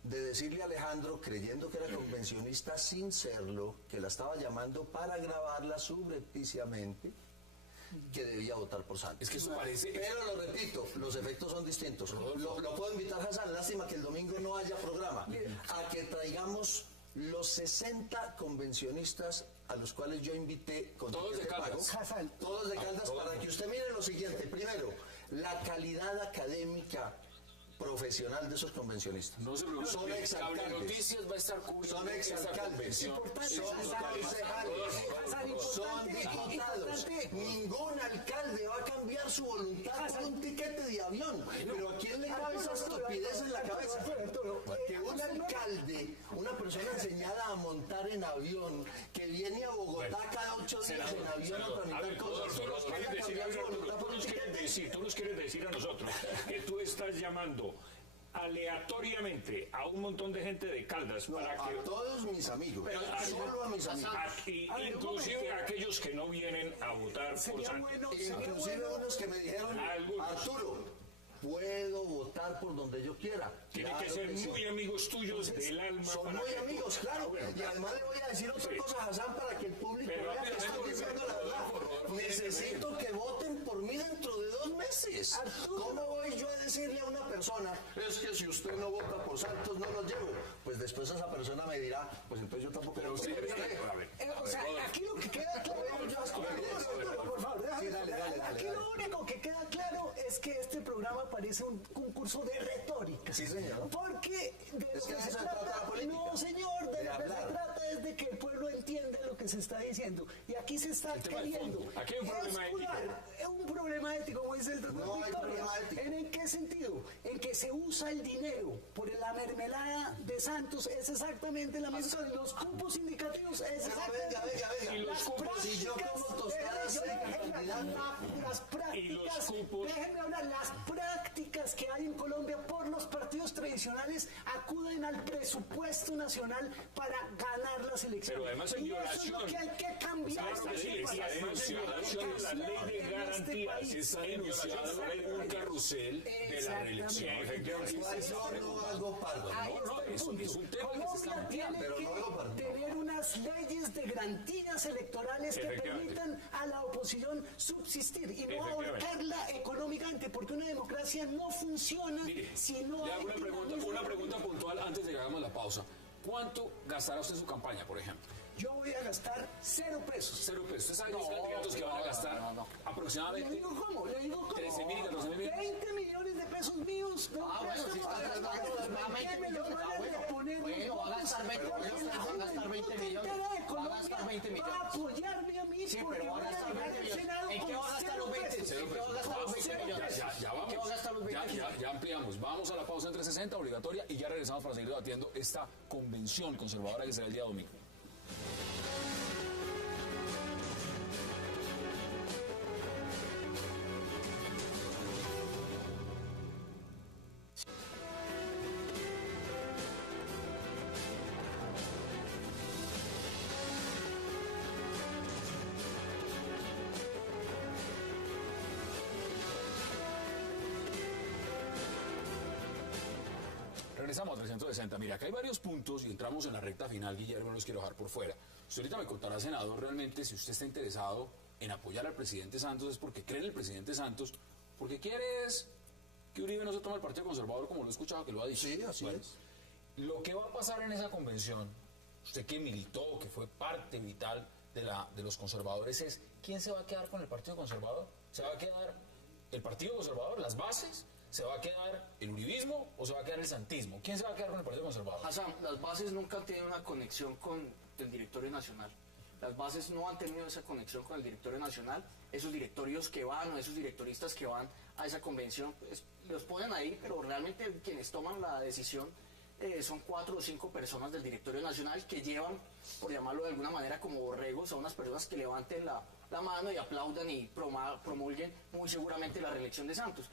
de decirle a Alejandro, creyendo que era convencionista sin serlo, que la estaba llamando para grabarla subrepticiamente, que debía votar por Santos. Es que eso parece... Pero lo repito, los efectos son distintos. Lo puedo invitar, Hassan, lástima que el domingo no haya programa, a que traigamos los 60 convencionistas a los cuales yo invité con Todos de tiquete pago. Caldas. Hassan. Todos de Caldas, para que usted mire lo siguiente. Primero, la calidad académica profesional de esos convencionistas. No se preocupe, Son Cable exalcantes. Noticias va a estar cubriendo Son esta exalcantes. convención. Son concejales. Son diputados. Ningún alcalde va a cambiar su voluntad por un tiquete de avión. Pero ¿a quién le cabe esa estupidez en la cabeza? Que un alcalde, una persona enseñada a montar en avión, que viene a Bogotá cada 8 días en avión a A ver, tramitar cosas, tú nos vaya a quieres decir, cambiar su voluntad por tú un nos quieres tiquete. decir, tú nos quieres decir a nosotros que tú estás llamando aleatoriamente a un montón de gente de Caldas para A que... todos mis amigos, solo a mis amigos. Inclusive a aquellos que no vienen a votar por Sería Santos. bueno, Inclusive unos que me dijeron, Algunos. Arturo, puedo votar por donde yo quiera. Tienen Claro que ser sí. muy amigos tuyos del alma. Son para muy que tú- amigos, claro. Bueno, Y además le voy a decir otra Sí. cosa, Hassan, para que el público Pero vea que estoy rápidamente, diciendo la verdad. Necesito que voten por mí dentro de 2 meses. ¿Cómo voy yo a decirle a una persona, es que si usted no vota por Santos no lo llevo? Pues después esa persona me dirá, pues entonces yo tampoco voto por usted. A ver, O sea, aquí lo que queda claro, Arturo, por favor, déjame Sí, dale, hablar. dale, Aquí dale. lo único que queda claro es que este programa parece un concurso de retórica. Sí, señor. Porque de Es lo que que no se se trata trata, la política. no señor, de De lo que se hablar. trata es de que el pueblo entiende lo que se está diciendo. Y aquí se está tema de queriendo fondo. Aquí hay un problema escudar un problema ético, como dice el doctor No hay Victoria. problema ético. ¿En qué sentido? En que se usa el dinero por la mermelada de Santos, es exactamente la misma. Los cupos indicativos es Pero exactamente venga. Y los las cupos, si yo como prácticas, tostadas las Y los prácticas, cupos. déjenme hablar, las prácticas que hay en Colombia por los partidos tradicionales acuden al presupuesto nacional para ganar las elecciones. Pero además en y eso es violación. lo que hay que cambiar. Y además en violación de la ley de garantías. Está denunciado un carrusel de la reelección. Efectivamente. Yo no hago pardo. Ahí No, está el es un punto. tema que se está Colombia tiene pero no hago que partido. tener unas leyes de garantías electorales que Efectivamente. permitan a la oposición subsistir y no Efectivamente. ahorcarla económicamente, porque una democracia no funciona Mire, si no le hago hay una pregunta puntual antes de que hagamos la pausa. ¿Cuánto gastará usted en su campaña, por ejemplo? Yo voy a gastar 0 pesos. 0 pesos. ¿Usted sabe los candidatos que van a gastar Le aproximadamente? digo cómo, 13.000, 14.000. 20 millones de pesos míos. No, Bueno, si está gastando ¿qué me los van a poner? Bueno, va a gastar 20 millones, va a gastar 20 millones. Va a gastar 20 millones. Va a apoyarme a mí Sí, porque pero va a voy a gastar llegar 20 al millones. Senado ¿En qué con va a gastar los 0 20? pesos. ¿En qué va a gastar los 20 millones? Ya ¿En vamos. qué va a gastar los 20 millones? Ya ampliamos. Vamos a la pausa entre 60 obligatoria y ya regresamos para seguir debatiendo esta convención conservadora que será el día domingo. Regresamos a 360. Mira, acá hay varios puntos y entramos en la recta final, Guillermo, no los quiero dejar por fuera. Usted ahorita me contará, senador, realmente si usted está interesado en apoyar al presidente Santos es porque cree en el presidente Santos, porque quiere es que Uribe no se tome el Partido Conservador, como lo he escuchado que lo ha dicho. Sí, así Bueno, es. Lo que va a pasar en esa convención, usted que militó, que fue parte vital de los conservadores, es ¿quién se va a quedar con el Partido Conservador? ¿Se va a quedar el Partido Conservador, las bases? ¿Se va a quedar el uribismo o se va a quedar el santismo? ¿Quién se va a quedar con el Partido Conservador? Hassan, las bases nunca han tenido una conexión con el directorio nacional. Las bases no han tenido esa conexión con el directorio nacional. Esos directorios que van o esos directoristas que van a esa convención, pues, los ponen ahí, pero realmente quienes toman la decisión son 4 o 5 personas del directorio nacional que llevan, por llamarlo de alguna manera, como borregos a unas personas que levanten la mano y aplaudan y promulguen muy seguramente la reelección de Santos.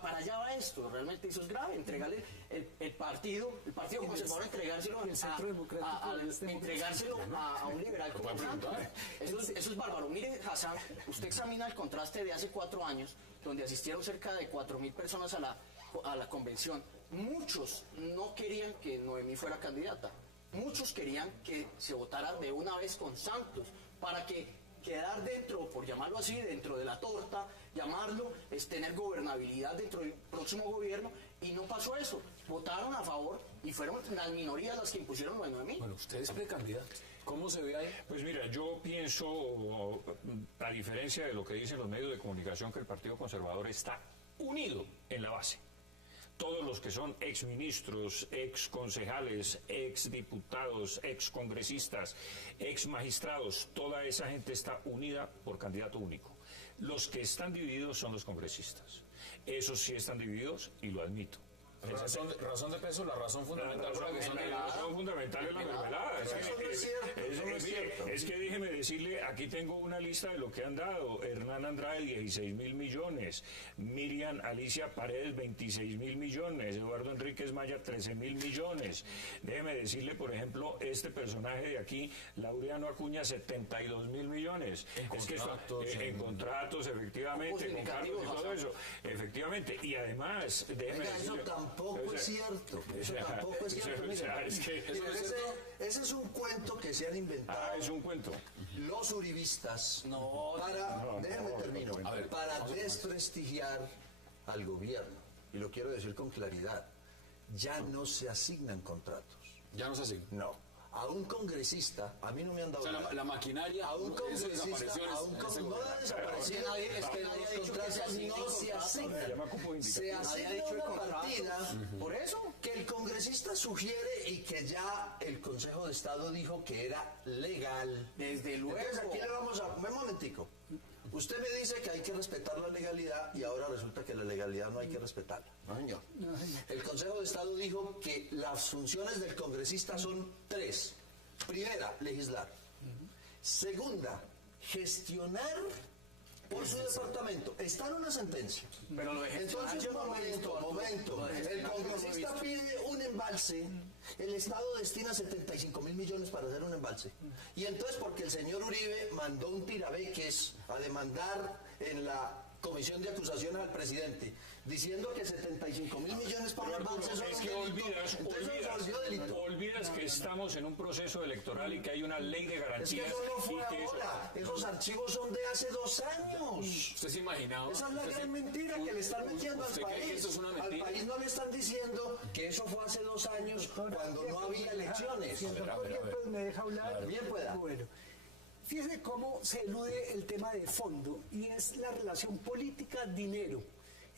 Para allá va esto, realmente eso es grave, entregarle el partido conservador, entregárselo el Centro Democrático entregárselo a un liberal como Santos. Eso es bárbaro. Mire, Hassan, usted examina el contraste de hace 4 años, donde asistieron cerca de 4.000 personas a la convención. Muchos no querían que Noemí fuera candidata. Muchos querían que se votara de una vez con Santos, para que quedar dentro, por llamarlo así, dentro de la torta, llamarlo, es tener gobernabilidad dentro del próximo gobierno, y no pasó eso. Votaron a favor y fueron las minorías las que impusieron lo de Noemí. Bueno, usted es precandidato. ¿Cómo se ve ahí? Pues mira, yo pienso, a diferencia de lo que dicen los medios de comunicación, que el Partido Conservador está unido en la base. Todos los que son exministros, exconcejales, exdiputados, excongresistas, exmagistrados, toda esa gente está unida por candidato único. Los que están divididos son los congresistas. Esos sí están divididos y lo admito. Razón de peso, la razón fundamental por la que son la razón fundamental es la mermelada. Eso no es cierto, eso no es cierto. Es que déjeme decirle, aquí tengo una lista de lo que han dado. Hernán Andrade, 16.000 millones. Miriam Alicia Paredes, 26.000 millones. Eduardo Enríquez Maya, 13.000 millones. Déjeme decirle, por ejemplo, este personaje de aquí, Laureano Acuña, 72.000 millones. En contratos, efectivamente, con cargos y todo eso. Efectivamente. Y además, déjeme decirle... Tampoco es cierto. Eso tampoco es cierto. Mira, ese es un cuento que se han inventado. Es un cuento. Los uribistas déjenme termino. Para desprestigiar al gobierno. Y lo quiero decir con claridad. Ya no se asignan contratos. ¿Ya no se asignan? No. A un congresista, a mí no me han dado... O sea, la maquinaria... A un congresista, no ha desaparecido. Es que los contratos no se asignan. Se asigna una partida, por eso, que el congresista sugiere y que ya el Consejo de Estado dijo que era legal. Desde luego. Entonces aquí le vamos a... Un momentico. Usted me dice que hay que respetar la legalidad y ahora resulta que la legalidad no hay que respetarla. No, señor. El Consejo de Estado dijo que las funciones del congresista son 3. Primera, legislar. Segunda, gestionar por su departamento. Está en una sentencia. Pero lo entonces, momento. El congresista pide un embalse. El Estado destina 75.000 millones para hacer un embalse. Y entonces, porque el señor Uribe mandó un tirabeques a demandar en la comisión de acusaciones al presidente, diciendo que 75.000 millones para un embalse son es que olvidas que estamos en un proceso electoral y que hay una ley de garantías. Es que eso no fue ahora. Esos archivos son de hace 2 años. ¿Usted se imaginaba? Esa es la gran mentira que le están metiendo al país. Al país no le están diciendo que eso fue hace 2 años cuando no había elecciones. Si el doctor Yepes me deja hablar. Bien pueda. Bueno. Fíjese cómo se elude el tema de fondo, y es la relación política-dinero.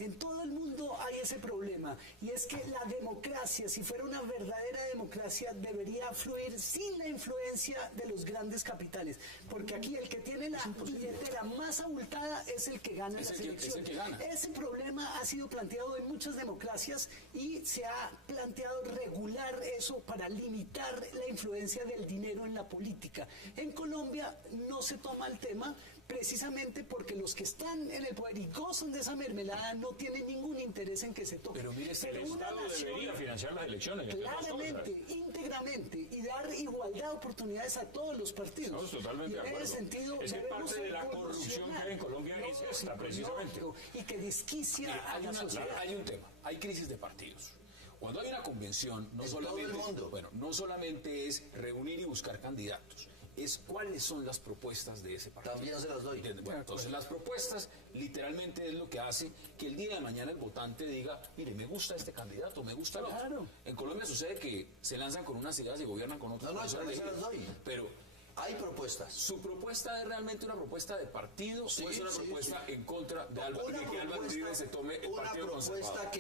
En todo el mundo hay ese problema, y es que la democracia, si fuera una verdadera democracia, debería fluir sin la influencia de los grandes capitales, porque aquí el que tiene la billetera más abultada es el que gana las elecciones. Ese problema ha sido planteado en muchas democracias y se ha planteado regular eso para limitar la influencia del dinero en la política. En Colombia no se toma el tema, precisamente porque los que están en el poder y gozan de esa mermelada no tienen ningún interés en que se toque. Pero mire, el Estado debería financiar las elecciones. Claramente, íntegramente, y dar igualdad de oportunidades a todos los partidos. Estamos totalmente de acuerdo. En ese sentido, es que parte de la corrupción que hay en Colombia es esta, precisamente. Y que desquicia a la sociedad. Hay un tema, hay crisis de partidos. cuando hay una convención, no En solamente, todo el mundo. bueno, no solamente es reunir y buscar candidatos, es cuáles son las propuestas de ese partido. También se las doy. ¿Entiende? Bueno, entonces las propuestas literalmente es lo que hace que el día de mañana el votante diga, mire, me gusta este candidato, me gusta el otro. Claro. En Colombia sucede que se lanzan con unas ideas y gobiernan con otras. No, yo se las doy. Pero Hay propuestas. ¿su propuesta es realmente una propuesta de partido Sí, o es una sí, propuesta sí. en contra de que Álvaro Uribe se tome el una partido propuesta conservador?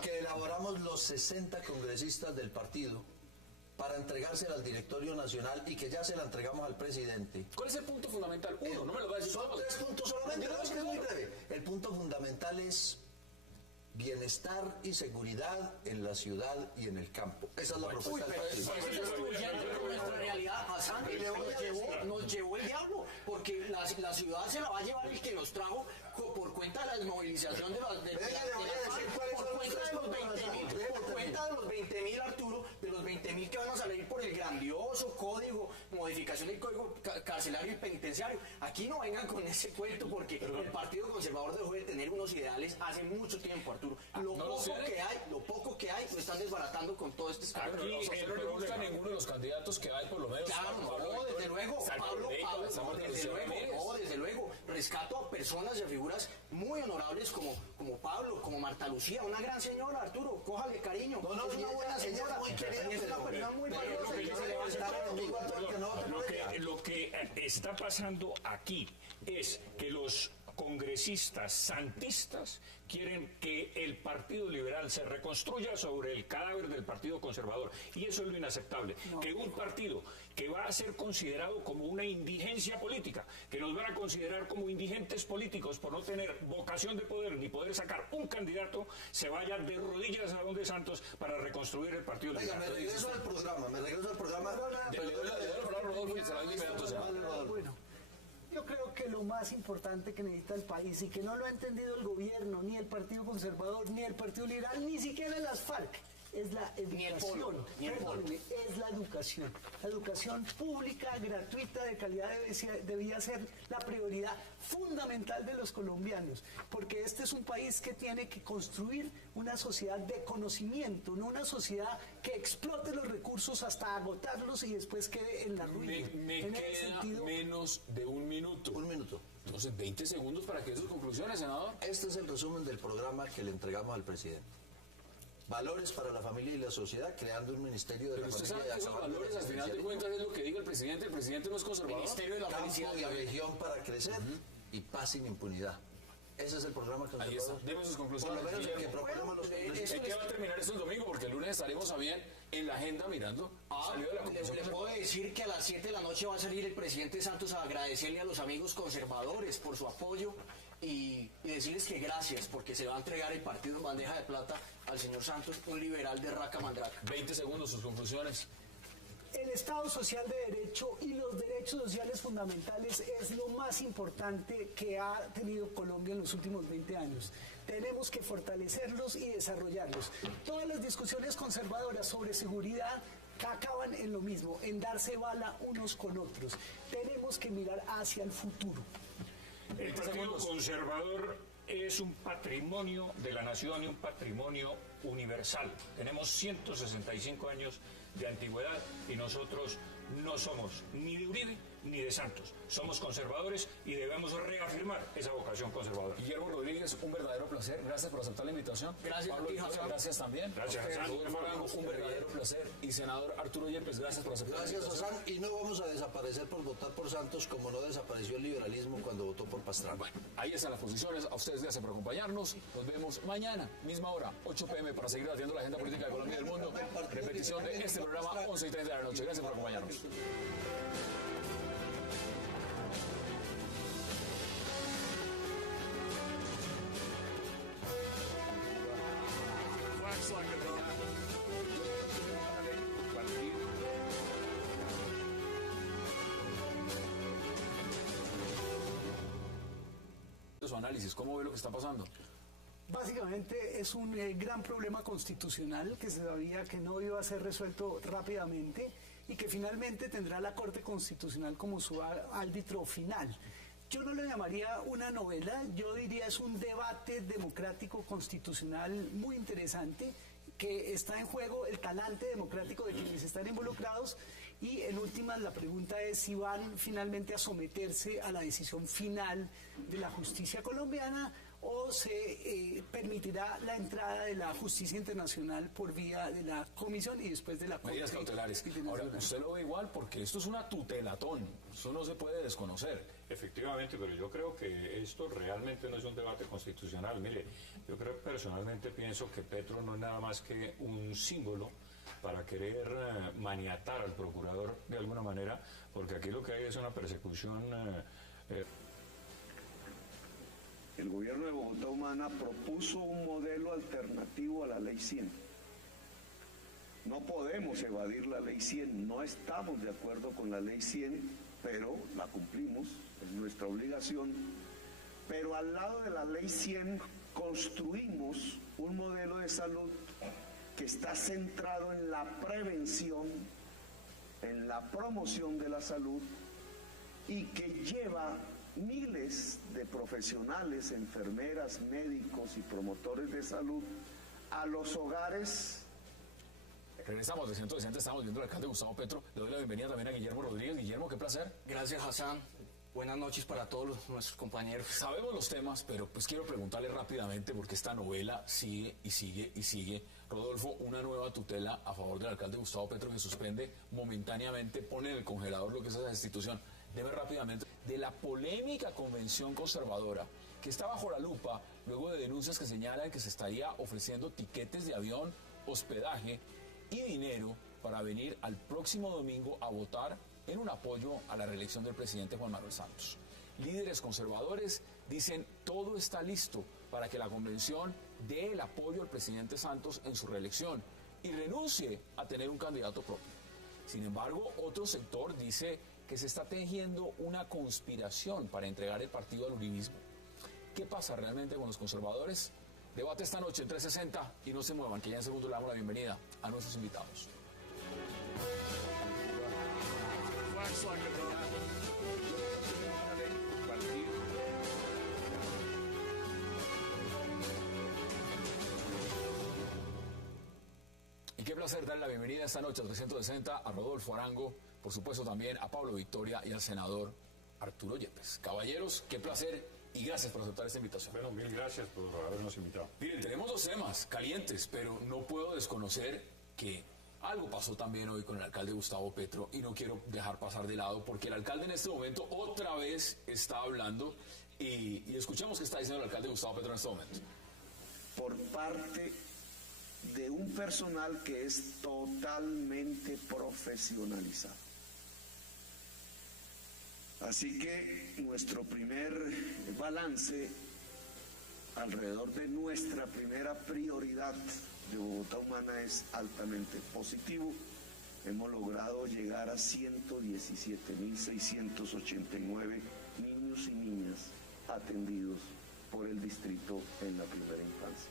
que elaboramos los 60 congresistas del partido para entregársela al directorio nacional y que ya se la entregamos al presidente. ¿Cuál es el punto fundamental? Uno, no me lo va a decir Son todo. 3 puntos solamente, no, es que es muy breve. El punto fundamental es bienestar y seguridad en la ciudad y en el campo. Esa es la propuesta del partido. Eso es destruyendo nuestra realidad, Hassan, nos llevó el diablo, porque la ciudad se la va a llevar el que nos trajo por cuenta de la desmovilización de las por cuenta de los 20.000, Arturo, de los 20.000 que van a salir por el grandioso código, modificación del código carcelario y penitenciario. Aquí no vengan con ese cuento, porque el Partido Conservador dejó de tener unos ideales hace mucho tiempo, Arturo. Lo poco que hay lo están desbaratando con todo este escándalo. Pero, o sea, ¿no le gusta ninguno de los candidatos que hay, por lo menos? Claro, no, desde luego, Pablo, desde luego, rescato a personas y a figuras muy honorables como Pablo, como Marta Lucía, una gran señora, Arturo, cójale cariño, No, es una buena señora, muy querida, es una persona muy valiosa. Lo que está pasando aquí es que los congresistas santistas quieren que el Partido Liberal se reconstruya sobre el cadáver del Partido Conservador, y eso es lo inaceptable. Que un partido que va a ser considerado como una indigencia política, que nos van a considerar como indigentes políticos por no tener vocación de poder ni poder sacar un candidato, se vaya de rodillas a donde Santos para reconstruir el Partido Liberal. Me regreso al programa. Bueno, yo creo que lo más importante que necesita el país y que no lo ha entendido el gobierno, ni el Partido Conservador, ni el Partido Liberal, ni siquiera las FARC, es la educación. Perdóneme, es la educación. La educación pública, gratuita, de calidad debía ser la prioridad fundamental de los colombianos, porque este es un país que tiene que construir una sociedad de conocimiento, no una sociedad que explote los recursos hasta agotarlos y después quede en la ruina. Me En queda ese sentido, menos de un minuto. Un minuto. Entonces, 20 segundos para que dé sus conclusiones, senador. Este es el resumen del programa que le entregamos al presidente. Valores para la familia y la sociedad, creando un ministerio de Pero la usted familia sabe que y esos acabando valores, al final de cuentas, es lo que diga el presidente. El presidente no es conservador. Ministerio de la campo Felicidad y región para crecer y paz sin impunidad. Ese es el programa que Ahí está. Deme sus conclusiones. Por lo menos el que Guillermo. proponemos los congresistas. ¿En qué va a terminar esto el domingo? Porque el lunes estaremos también en la agenda mirando. Salió de la Le Convención puedo decir que a las 7 de la noche va a salir el presidente Santos a agradecerle a los amigos conservadores por su apoyo y decirles que gracias, porque se va a entregar el partido en bandeja de plata al señor Santos, un liberal de raca mandraca. 20 segundos, sus conclusiones. el Estado Social de Derecho y los derechos sociales fundamentales es lo más importante que ha tenido Colombia en los últimos 20 años. Tenemos que fortalecerlos y desarrollarlos. Todas las discusiones conservadoras sobre seguridad acaban en lo mismo, en darse bala unos con otros. Tenemos que mirar hacia el futuro. El Partido Conservador es un patrimonio de la nación y un patrimonio universal. Tenemos 165 años de antigüedad y nosotros no somos ni de Uribe ni de Santos. Somos conservadores y debemos reafirmar esa vocación conservadora. Guillermo Rodríguez, un verdadero placer. Gracias por aceptar la invitación. Gracias Pablo a ti, Iglesias, Hassan. gracias también. Gracias, A usted, Hassan. Rodolfo Arango, un verdadero placer. Y senador Arturo Yepes, gracias por aceptar Gracias, la invitación. Hassan. Y no vamos a desaparecer por votar por Santos como no desapareció el liberalismo cuando votó por Pastrana. Bueno, ahí están las posiciones. A ustedes gracias por acompañarnos. Nos vemos mañana, misma hora, 8 p.m. para seguir debatiendo la agenda política de Colombia y del mundo. Repetición de este programa, 11:30 de la noche. Gracias por acompañarnos. Su análisis, ¿cómo ve lo que está pasando? Básicamente es un gran problema constitucional que se sabía que no iba a ser resuelto rápidamente y que finalmente tendrá la Corte Constitucional como su árbitro final. Yo no lo llamaría una novela, yo diría es un debate democrático constitucional muy interesante, que está en juego el talante democrático de quienes están involucrados, y en últimas la pregunta es si van finalmente a someterse a la decisión final de la justicia colombiana o se permitirá la entrada de la justicia internacional por vía de la comisión y después de la Corte Medidas cautelares. Ahora, usted lo ve igual porque esto es una tutelatón, eso no se puede desconocer. Efectivamente, pero yo creo que esto realmente no es un debate constitucional. Mire, yo creo personalmente pienso que Petro no es nada más que un símbolo para querer maniatar al procurador de alguna manera, porque aquí lo que hay es una persecución. El gobierno de Bogotá Humana propuso un modelo alternativo a la Ley 100. No podemos evadir la Ley 100, no estamos de acuerdo con la Ley 100, pero la cumplimos, es nuestra obligación. Pero al lado de la Ley 100 construimos un modelo de salud que está centrado en la prevención, en la promoción de la salud y que lleva miles de profesionales, enfermeras, médicos y promotores de salud a los hogares. Regresamos de Centro Decente, estamos viendo al alcalde Gustavo Petro. Le doy la bienvenida también a Guillermo Rodríguez. Guillermo, qué placer. Gracias, Hassan. Buenas noches para todos nuestros compañeros. Sabemos los temas, pero pues quiero preguntarle rápidamente porque esta novela sigue y sigue y sigue. Rodolfo, una nueva tutela a favor del alcalde Gustavo Petro que suspende momentáneamente, pone en el congelador lo que es esa destitución. Debe rápidamente de la polémica convención conservadora que está bajo la lupa luego de denuncias que señalan que se estaría ofreciendo tiquetes de avión, hospedaje y dinero para venir al próximo domingo a votar en un apoyo a la reelección del presidente Juan Manuel Santos. Líderes conservadores dicen todo está listo para que la convención dé el apoyo al presidente Santos en su reelección y renuncie a tener un candidato propio. Sin embargo, otro sector dice que se está tejiendo una conspiración para entregar el partido al uribismo. ¿Qué pasa realmente con los conservadores? Debate esta noche en 360 y no se muevan, que ya en segundo le damos la bienvenida a nuestros invitados. Y qué placer darle la bienvenida esta noche a 360 a Rodolfo Arango, por supuesto también a Pablo Victoria y al senador Arturo Yepes. Caballeros, qué placer y gracias por aceptar esta invitación. Bueno, mil gracias por habernos invitado. Miren, tenemos dos temas calientes, pero no puedo desconocer que algo pasó también hoy con el alcalde Gustavo Petro y no quiero dejar pasar de lado porque el alcalde en este momento otra vez está hablando y escuchemos qué está diciendo el alcalde Gustavo Petro en este momento. Por parte de un personal que es totalmente profesionalizado. Así que nuestro primer balance alrededor de nuestra primera prioridad de Bogotá Humana es altamente positivo. Hemos logrado llegar a 117.689 niños y niñas atendidos por el distrito en la primera infancia.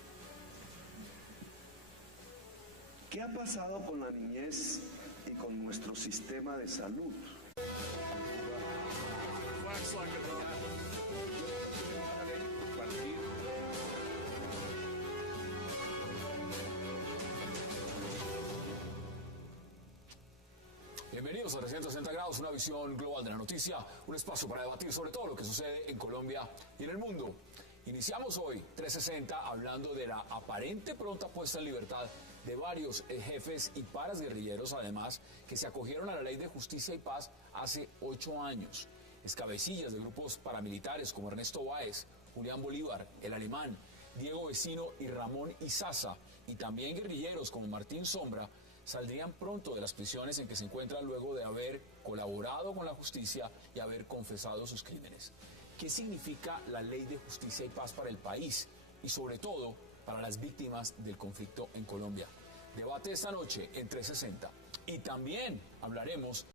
¿Qué ha pasado con la niñez y con nuestro sistema de salud? Bienvenidos a 360 grados, una visión global de la noticia, un espacio para debatir sobre todo lo que sucede en Colombia y en el mundo. Iniciamos hoy 360 hablando de la aparente pronta puesta en libertad de varios jefes y paras guerrilleros, además, que se acogieron a la Ley de Justicia y Paz hace 8 años. Cabecillas de grupos paramilitares como Ernesto Báez, Julián Bolívar, El Alemán, Diego Vecino y Ramón Izaza, y también guerrilleros como Martín Sombra, saldrían pronto de las prisiones en que se encuentran luego de haber colaborado con la justicia y haber confesado sus crímenes. ¿Qué significa la Ley de Justicia y Paz para el país y sobre todo para las víctimas del conflicto en Colombia? Debate esta noche en 360 y también hablaremos